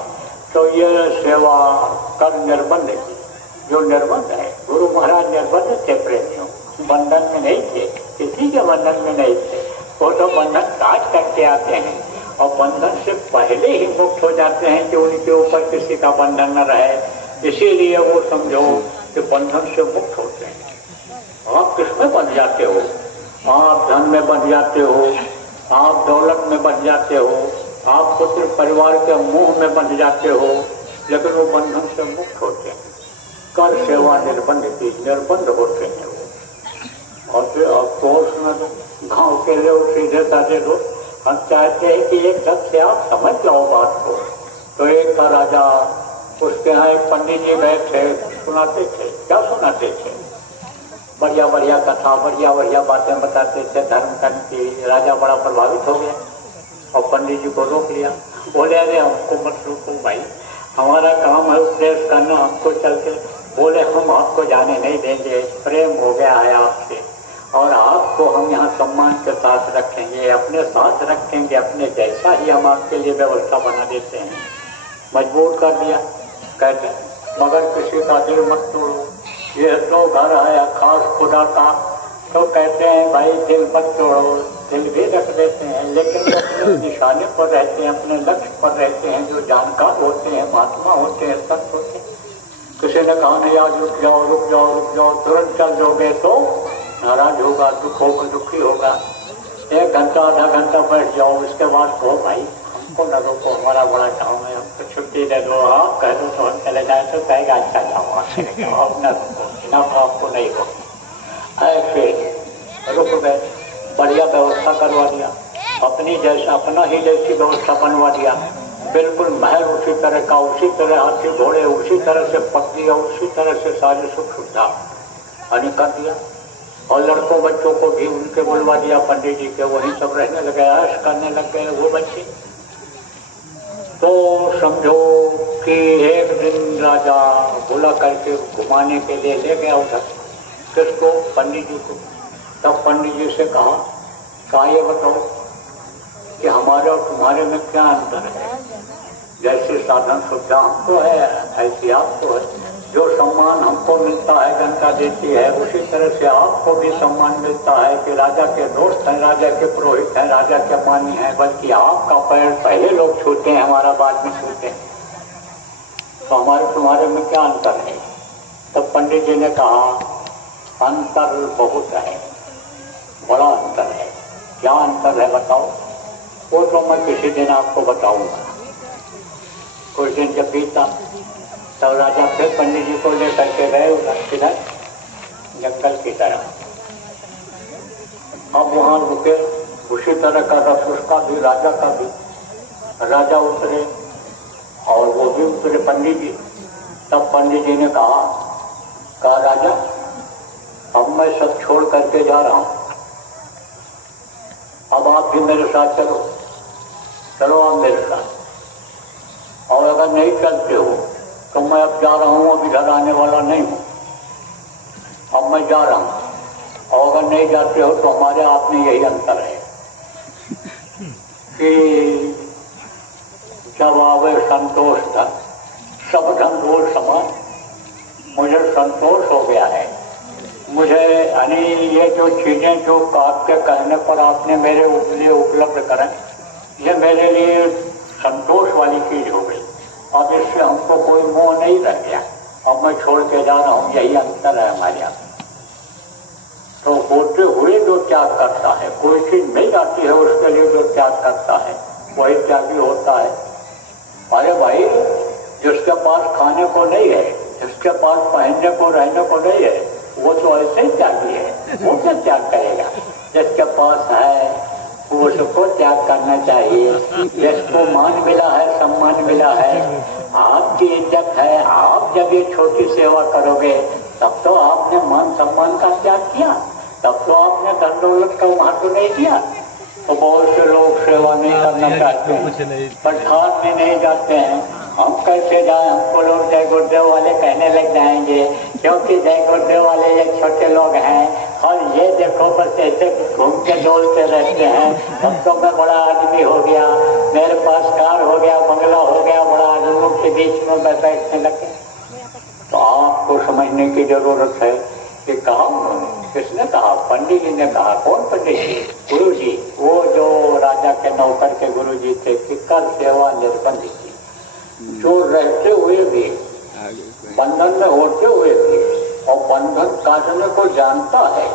तो ये सेवा कर निर्बंध की, जो निर्बंध है, गुरु महाराज निर्बंध थे प्रेमियों, बंधन में नहीं थे, किसी के बंधन में नहीं थे। वो तो बंधन काट करके आते हैं और बंधन से पहले ही मुक्त हो जाते हैं कि उनके ऊपर किसी का बंधन न रहे। इसीलिए वो समझो कि बंधन से मुक्त होते हैं। आप किसमें बंध जाते हो? आप धन में बंध जाते हो, आप दौलत में बंध जाते हो, आप पुत्र परिवार के मोह में बंध जाते हो, लेकिन वो बंधन से मुक्त होते हैं। कर सेवा निर्बंध की, निर्बंध होते हैं वो। और फिर आपको सुना दो, गाँव के लोग सीधे साधे लोग, हम चाहते हैं कि एक ढंग से आप समझ लो बात को। तो एक का राजा, उसके यहाँ एक पंडित जी गए थे, सुनाते थे। क्या सुनाते थे? बढ़िया बढ़िया कथा, बढ़िया बढ़िया बातें बताते थे धर्म कर्म की। राजा बड़ा प्रभावित हो गया और पंडित जी को रोक लिया। बोले अरे हमको मत रोको भाई, हमारा काम है उपदेश करना, हमको चलते। बोले हम आपको जाने नहीं देंगे, प्रेम हो गया है आपसे और आपको हम यहाँ सम्मान के साथ रखेंगे, अपने साथ रखेंगे, अपने जैसा ही हम आपके लिए व्यवस्था बना देते हैं। मजबूर कर दिया। कहते मगर किसी का दिल मत तोड़ो, ये तो घर है खास खुदा का। तो कहते हैं भाई दिल मत तोड़ो, दिल भी रख देते हैं, लेकिन अपने निशाने पर रहते हैं, अपने लक्ष्य पर रहते हैं। जो जानकार होते हैं, महात्मा होते हैं, सत्य होते हैं। किसी ने कहा नहीं आज रुक जाओ रुक जाओ रुक जाओ, तुरंत चल जाओगे तो नाराज होगा, दुख होगा, दुखी होगा। 1 घंटा आधा घंटा बैठ जाओ, उसके बाद कहो भाई हमको न रोको, हमारा बड़ा काम है, हमको छुट्टी दे दो। आप कह दो तो हम चले जाए, तो कहेगा अच्छा जाओ, अब न रुको, ना आपको नहीं रोको। ऐसे रुक गए, बढ़िया व्यवस्था करवा दिया, अपनी जैसा अपना ही जैसी व्यवस्था बनवा दिया। बिल्कुल महल उसी तरह का, उसी तरह हाथी घोड़े, उसी तरह से पत्नी और उसी तरह से सारी सुख सुविधा अनि कर दिया। और लड़कों बच्चों को भी उनके बुलवा दिया पंडित जी के, वहीं सब रहने लगे, ऐश करने लग गए वो बच्चे। तो समझो कि एक दिन राजा बुला करके घुमाने के लिए ले गया उधर, किसको? पंडित जी को। तब पंडित जी से कहा ये बताओ कि हमारे और तुम्हारे में क्या अंतर है? जैसे साधन सुविधा हमको है ऐसी आपको है। जो सम्मान हमको मिलता है, जनता देती है, उसी तरह से आपको भी सम्मान मिलता है कि राजा के दोस्त हैं, राजा के पुरोहित हैं, राजा के मानी हैं। बल्कि आपका पैर पहले लोग छूते हैं, हमारा बाद में छूते हैं। तो हमारे तुम्हारे में क्या अंतर है? तब पंडित जी ने कहा अंतर बहुत है, बड़ा अंतर है। क्या अंतर है बताओ? वो तो मैं किसी दिन आपको बताऊंगा। कुछ दिन जब बीता तब राजा फिर पंडित जी को लेकर के गए उधर, किधर? जंगल की तरह। अब वहां रुके, उसी तरह का रथ उसका भी, राजा का भी। राजा उतरे, और वो भी उतरे पंडित जी। तब पंडित जी ने कहा राजा अब मैं सब छोड़ करके जा रहा हूं, अब आप भी मेरे साथ चलो, चलो आप मेरे साथ। और अगर नहीं चलते हो तो मैं अब जा रहा हूं, अब इधर आने वाला नहीं हूं, अब मैं जा रहा हूं। और अगर नहीं जाते हो तो हमारे आप में यही अंतर है कि जब आवे संतोष धन सब धन रोज समान। मुझे संतोष हो गया है। मुझे यानी ये जो चीजें जो आपके कहने पर आपने मेरे लिए उपलब्ध करें, ये मेरे लिए संतोष वाली चीज हो गई। अब इससे हमको कोई मोह नहीं रह गया। अब मैं छोड़ के जा रहा हूँ, यही अंतर है हमारे यहाँ। तो होते हुए जो त्याग करता है, कोई चीज मिल जाती है उसके लिए जो त्याग करता है वही त्यागी होता है। अरे भाई जिसके पास खाने को नहीं है, जिसके पास पहनने को रहने को नहीं है, वो तो ऐसे ही त्यागी है। वो क्या त्याग करेगा? जिसके पास है उसको त्याग करना चाहिए। जिसको मान मिला है, सम्मान मिला है, आपकी इज्जत है, आप जब ये छोटी सेवा करोगे तब तो आपने मान सम्मान का त्याग किया, तब तो आपने धन दौलत का महत्व नहीं दिया। तो बहुत से लोग सेवा नहीं करना चाहते हैं, पठान में नहीं जाते हैं। हम कैसे जाए? हमको लोग जय गुरुदेव वाले कहने लग जाएंगे, क्योंकि जय गुरुदेव वाले ये छोटे लोग हैं और ये देखो बस ऐसे घूम के डोलते रहते हैं। अब तो मैं बड़ा आदमी हो गया, मेरे पास कार हो गया, बंगला हो गया, बड़ा आदमियों के बीच में मैं बैठने लगे। तो आपको समझने की जरूरत है कि कहा उन्होंने, किसने कहा? पंडित जी ने कहा। कौन पंडित जी? गुरु जी। वो जो राजा के नौकर के गुरु जी थे कि कर सेवा निर्बंध की, जो रहते हुए भी बंधन में होते हुए भी और बंधन काटने को जानता है,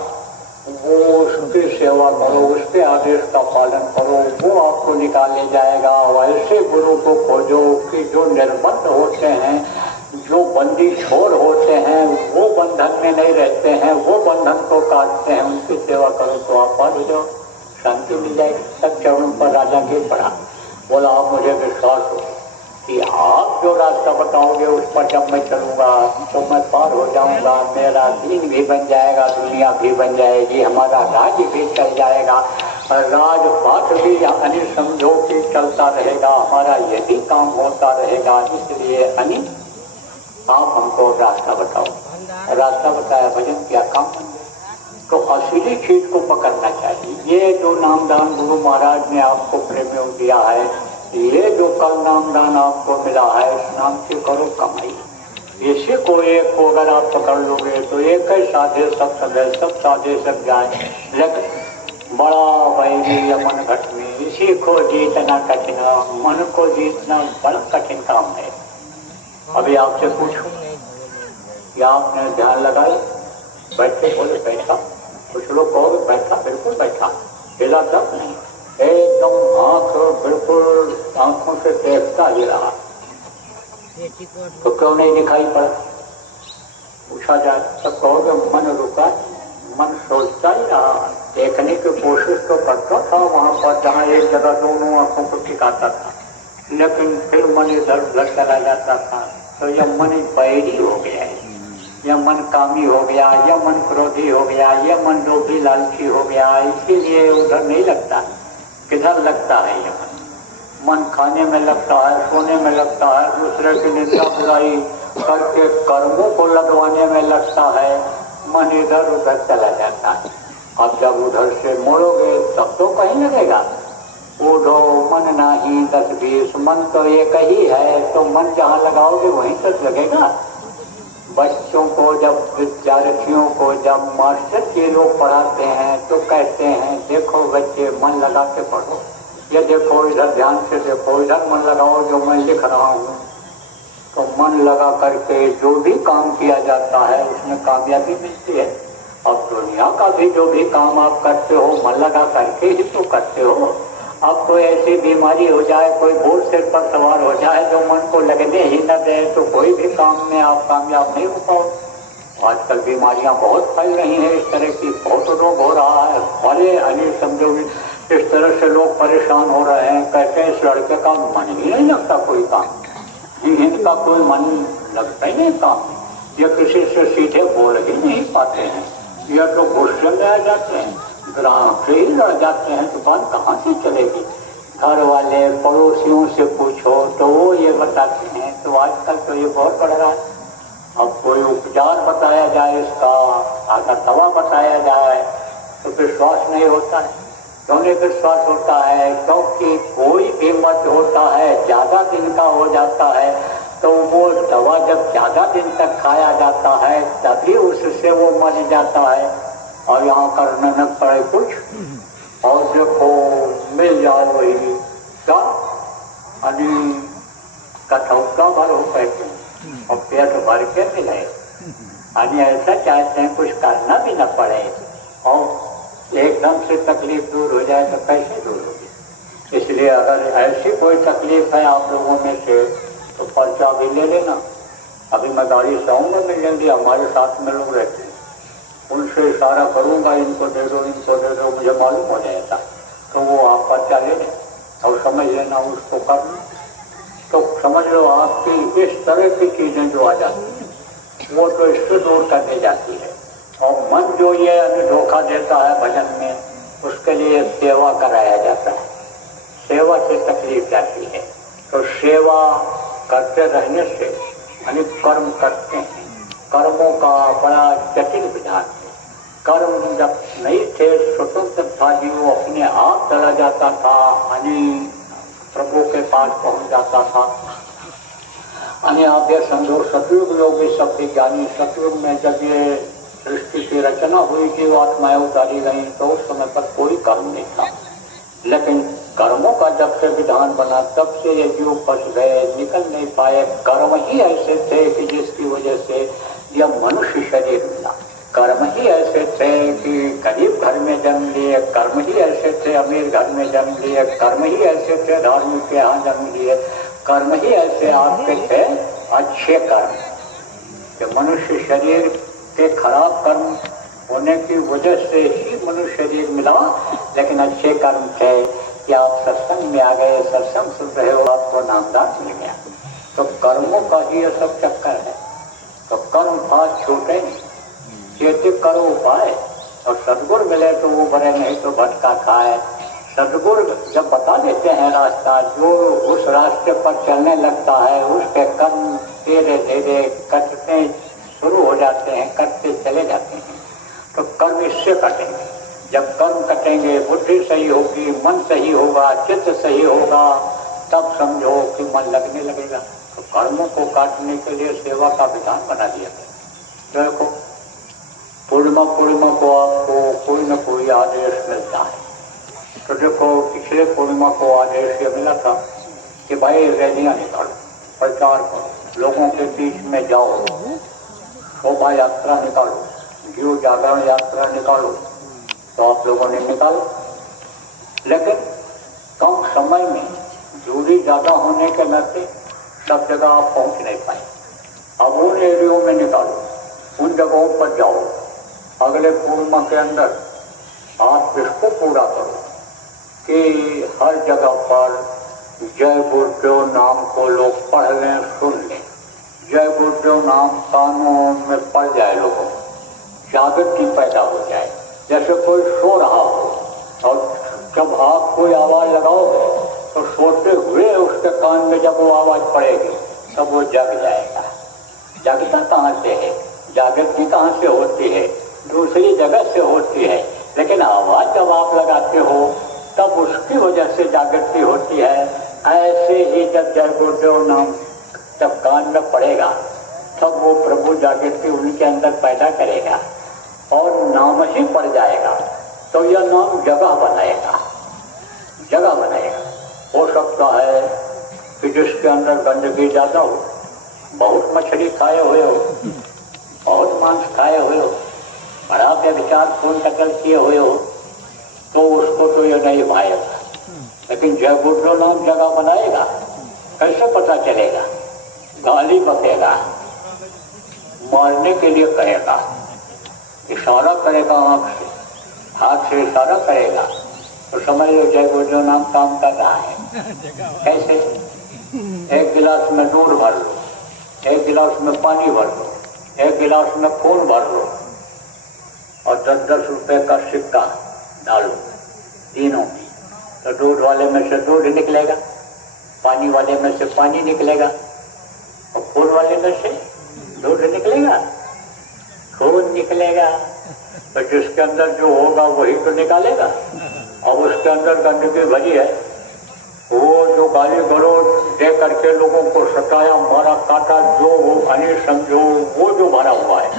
वो उसकी सेवा करो, उसके आदेश का पालन करो, वो आपको निकाले जाएगा। वैसे गुरु को खोजो कि जो निर्बंध होते हैं, जो बंदी छोर होते हैं, वो बंधन में नहीं रहते हैं, वो बंधन को काटते हैं, उनकी सेवा करो तो आप पार हो जाओ, शांति मिल जाएगी। सब चरणों पर राजा गिर पड़ा, बोला आप मुझे विश्वास हो कि आप जो रास्ता बताओगे उस पर जब मैं चलूंगा तो मैं पार हो जाऊंगा, मेरा दीन भी बन जाएगा, दुनिया भी बन जाएगी, हमारा राज्य भी चल जाएगा, राजपाट भी यानी समझो कि चलता रहेगा, हमारा यही काम होता रहेगा। इसलिए यानी आप हमको रास्ता बताओ। रास्ता बताया, भजन किया, काम बन गया। तो असली चीज को पकड़ना चाहिए। ये जो नामदान गुरु महाराज ने आपको प्रेमियों दिया है, ये जो कल नामदान आपको मिला है, इस नाम से करो कमाई। इसी को एक को अगर आप पकड़ लोगे तो एक ही साधे सब सदे, सब साधे सब जाए। लेकिन बड़ा वैरी मन घट में, इसी को जीतना कठिन, मन को जीतना बड़ा कठिन काम है। अभी आपसे पूछूं कि आपने ध्यान लगाए? बैठे? बोले बैठा। कुछ लोग कहोगे बैठा, बिल्कुल बैठा, हिला तक नहीं, एकदम आंख बिल्कुल आंखों से देखता ही रहा। तो क्यों नहीं दिखाई पड़ा? पूछा जाए तब कहोगे मन रुका, मन सोचता ही रहा, देखने की कोशिश तो करता था वहां पर जहाँ एक जगह दोनों आंखों को टिकाता था, लेकिन फिर मन इधर उधर चला जाता था। तो यह मन बैरी हो गया है, यह मन कामी हो गया, यह मन क्रोधी हो गया, यह मन लोभी लालची हो गया, इसीलिए उधर नहीं लगता। किधर लगता है यह मन? मन खाने में लगता है, सोने में लगता है, दूसरे की निंदा बुराई करके कर्मों को लगवाने में लगता है। मन इधर उधर चला जाता है। अब जब उधर से मोड़ोगे तब तो कहीं लगेगा। उधो मन नहीं 10-20, मन तो एक ही है, तो मन जहाँ लगाओगे वहीं तक लगेगा। बच्चों को जब, विद्यार्थियों को जब मास्टर के लोग पढ़ाते हैं तो कहते हैं देखो बच्चे मन लगा के पढ़ो, ये देखो इधर ध्यान से देखो, इधर मन लगाओ जो मैं लिख रहा हूँ। तो मन लगा करके जो भी काम किया जाता है उसमें कामयाबी मिलती है। अब दुनिया का भी जो भी काम आप करते हो मन लगा करके ही तो करते हो। अब कोई ऐसी बीमारी हो जाए, कोई भूत सिर पर सवार हो जाए जो मन को लगने ही न दे, तो कोई भी काम में आप कामयाब नहीं हो पाओ। आजकल बीमारियां बहुत फैल रही हैं, इस तरह की बहुत रोग हो रहा है। बड़े अनिल समझोगे इस तरह से लोग परेशान हो रहे हैं, कहते हैं इस लड़के का मन ही नहीं लगता कोई काम। इनका कोई मन लगता ही नहीं काम, ये किसी से सीधे बोल ही नहीं पाते हैं, यह तो गुस्से में आ जाते हैं, ग्राम से ही लड़ जाते हैं, तो बात कहाँ से चलेगी। घर वाले पड़ोसियों से पूछो तो वो ये बताते हैं। तो आजकल तो ये बहुत बढ़ रहा है। अब कोई उपचार बताया जाए, इसका आधा दवा बताया जाए तो विश्वास नहीं होता है। क्यों नहीं विश्वास होता है? क्योंकि कोई भी मत होता है ज्यादा दिन का हो जाता है, तो वो दवा जब ज्यादा दिन तक खाया जाता है तभी उससे वो मर जाता है। और यहाँ करना न पड़े कुछ, और देखो मिल जाओ वही क्या कठौता भर हो कहते हैं और पेट भर के मिले। ऐसा चाहते हैं कुछ करना भी न पड़े और एकदम से तकलीफ दूर हो जाए तो कैसे दूर होगी। इसलिए अगर ऐसी कोई तकलीफ है आप लोगों में से तो पर्चा भी ले लेना। अभी मैं गाड़ी से आऊँगा, मिलेंगे, हमारे साथ में लोग रहते हैं, उनसे इशारा करूँगा इनको दे दो, इनको दे दो, मुझे मालूम हो जाएगा तो वो आप पर्चा ले लें और समझ लेना उसको करना। तो समझ लो आपकी इस तरह की चीजें जो आ जाती हैं वो तो इससे दूर करने जाती है। और मन जो ये अभी धोखा देता है भजन में, उसके लिए सेवा कराया जाता है, सेवा से तकलीफ जाती है। तो सेवा करते रहने से यानी कर्म करते हैं, कर्मों का बड़ा जटिल विधान है। कर्म जब नहीं थे, स्वतंत्र था जी, वो अपने आप चला जाता था, यानी प्रभु के पास पहुंच जाता था। यानी आप ये समझो सतयुग लोग भी सब ज्ञानी, सतयुग में जब ये सृष्टि की रचना हुई थी, वो आत्माएं उतारी गई, तो उस समय पर कोई कर्म नहीं था। लेकिन कर्मों का जब से विधान बना तब से ये जीव फंस गए, निकल नहीं पाए। कर्म ही ऐसे थे कि जिसकी वजह से यह मनुष्य शरीर मिला। कर्म ही ऐसे थे कि गरीब घर में जन्म लिए, कर्म ही ऐसे थे अमीर घर में जन्म लिए, कर्म ही ऐसे थे धार्मिक के यहाँ जन्म लिए, कर्म ही ऐसे आपके थे अच्छे कर्म कि मनुष्य शरीर के खराब कर्म होने की वजह से ही मनुष्य शरीर मिला। लेकिन अच्छे कर्म थे कि आप सत्संग में आ गए, सत्संग सुन रहे हो, आपको नामदान मिल गया। तो कर्मों का ही यह सब चक्कर है। तो कर्म फास्ट छूटे नहीं, चेतिक करो उपाय, और सदगुरु मिले तो वो बड़े, नहीं तो भटका खाए। सदगुरु जब बता देते हैं रास्ता, जो उस रास्ते पर चलने लगता है उसके कर्म धीरे धीरे कटते शुरू हो जाते हैं, कटते चले जाते हैं। तो कर्म इससे कटेंगे। जब कर्म कटेंगे, बुद्धि सही होगी, मन सही होगा, चित्त सही होगा, तब समझो कि मन लगने लगेगा। तो कर्मों को काटने के लिए सेवा का विधान बना दिया गया। देखो पूर्णिमा को आपको कोई न कोई आदेश मिलता है। तो देखो पिछले पूर्णिमा को आदेश ये मिला था कि भाई रैलियां निकालो, प्रचार करो, लोगों के बीच में जाओ, शोभा यात्रा निकालो, जीव जागरण यात्रा निकालो। तो आप लोगों ने निकालो, लेकिन कम समय में दूरी ज्यादा होने के नाते सब जगह आप पहुंच नहीं पाए। अब उन एरियो में निकालो, उन जगहों पर जाओ। अगले पूर्णिमा के अंदर आप इसको पूरा करो कि हर जगह पर जय गुरुदेव नाम को लोग पढ़ लें, सुन लें। जय गुरुदेव नाम कानों में पड़ जाए, लोगों जागृति पैदा हो जाए। जैसे कोई सो रहा हो और जब आप कोई आवाज लगाओगे तो सोते हुए उसके कान में जब वो आवाज पड़ेगी तब वो जग जाएगा। जगता कहाँ से है? जागृति कहाँ से होती है? दूसरी जगह से होती है। लेकिन आवाज जब आप लगाते हो तब उसकी वजह से जागृति होती है। ऐसे ही जब जय गुरुदेव नाम जब कान में पड़ेगा तब वो प्रभु जागृति उनके अंदर पैदा करेगा और नाम ही पड़ जाएगा। तो यह नाम जगह बनाएगा, जगह बनाएगा। हो सकता है कि जिसके अंदर गंदगी ज्यादा हो, बहुत मछली खाए हुए हो, बहुत मांस खाए हुए हो, बड़ा व्यभिचार खून कतल किए हुए हो, तो उसको तो यह नहीं भाएगा। लेकिन जय गुरुदेव नाम जगह बनाएगा। कैसे पता चलेगा? गाली बकेगा, मारने के लिए कहेगा, इशारा करेगा, आंख से हाथ से इशारा करेगा, तो समझ लो जय गुरुदेव नाम काम कर रहा है। कैसे? एक गिलास में दूध भर लो, एक गिलास में पानी भर लो, एक गिलास में खून भर लो और 10-10 रुपए का सिक्का डालो तीनों में, तो दूध वाले में से दूध निकलेगा, पानी वाले में से पानी निकलेगा और खून वाले में से दूध निकलेगा, खून निकलेगा। तो जिसके अंदर जो होगा वही तो निकालेगा। अब उसके अंदर गंदगी भरी है, वो जो गाली गलौज दे करके लोगों को सताया मारा काटा, जो वो अनिल समझो वो जो भरा हुआ है,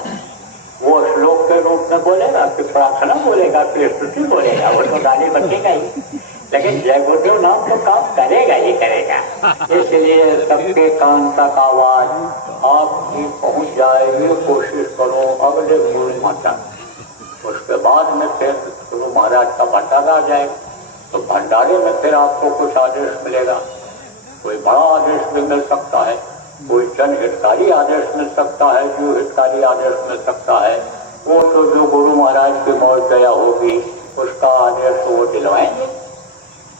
वो श्लोक के रूप में बोलेगा कि प्रार्थना बोलेगा कि स्तुति बोलेगा, वो तो गाली बचेगा ही। लेकिन जय गुरुदेव नाम तो काम करेगा ही करेगा। इसलिए सबके कान तक आवाज आपकी पहुंच जाए, ये कोशिश करो अगले पूर्णिमा तक। उसके बाद में फिर गुरु महाराज का भंडारा आ जाए, तो भंडारे में फिर आपको कुछ आदेश मिलेगा। कोई बड़ा आदेश भी मिल सकता है, कोई जन हितकारी आदेश मिल सकता है, जो हितकारी आदेश मिल सकता है वो तो जो गुरु महाराज की मौज दया होगी उसका आदेश वो दिलवाएंगे।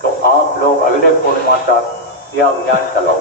तो आप लोग अगले पूर्णिमा तक यह अभियान चलाओ।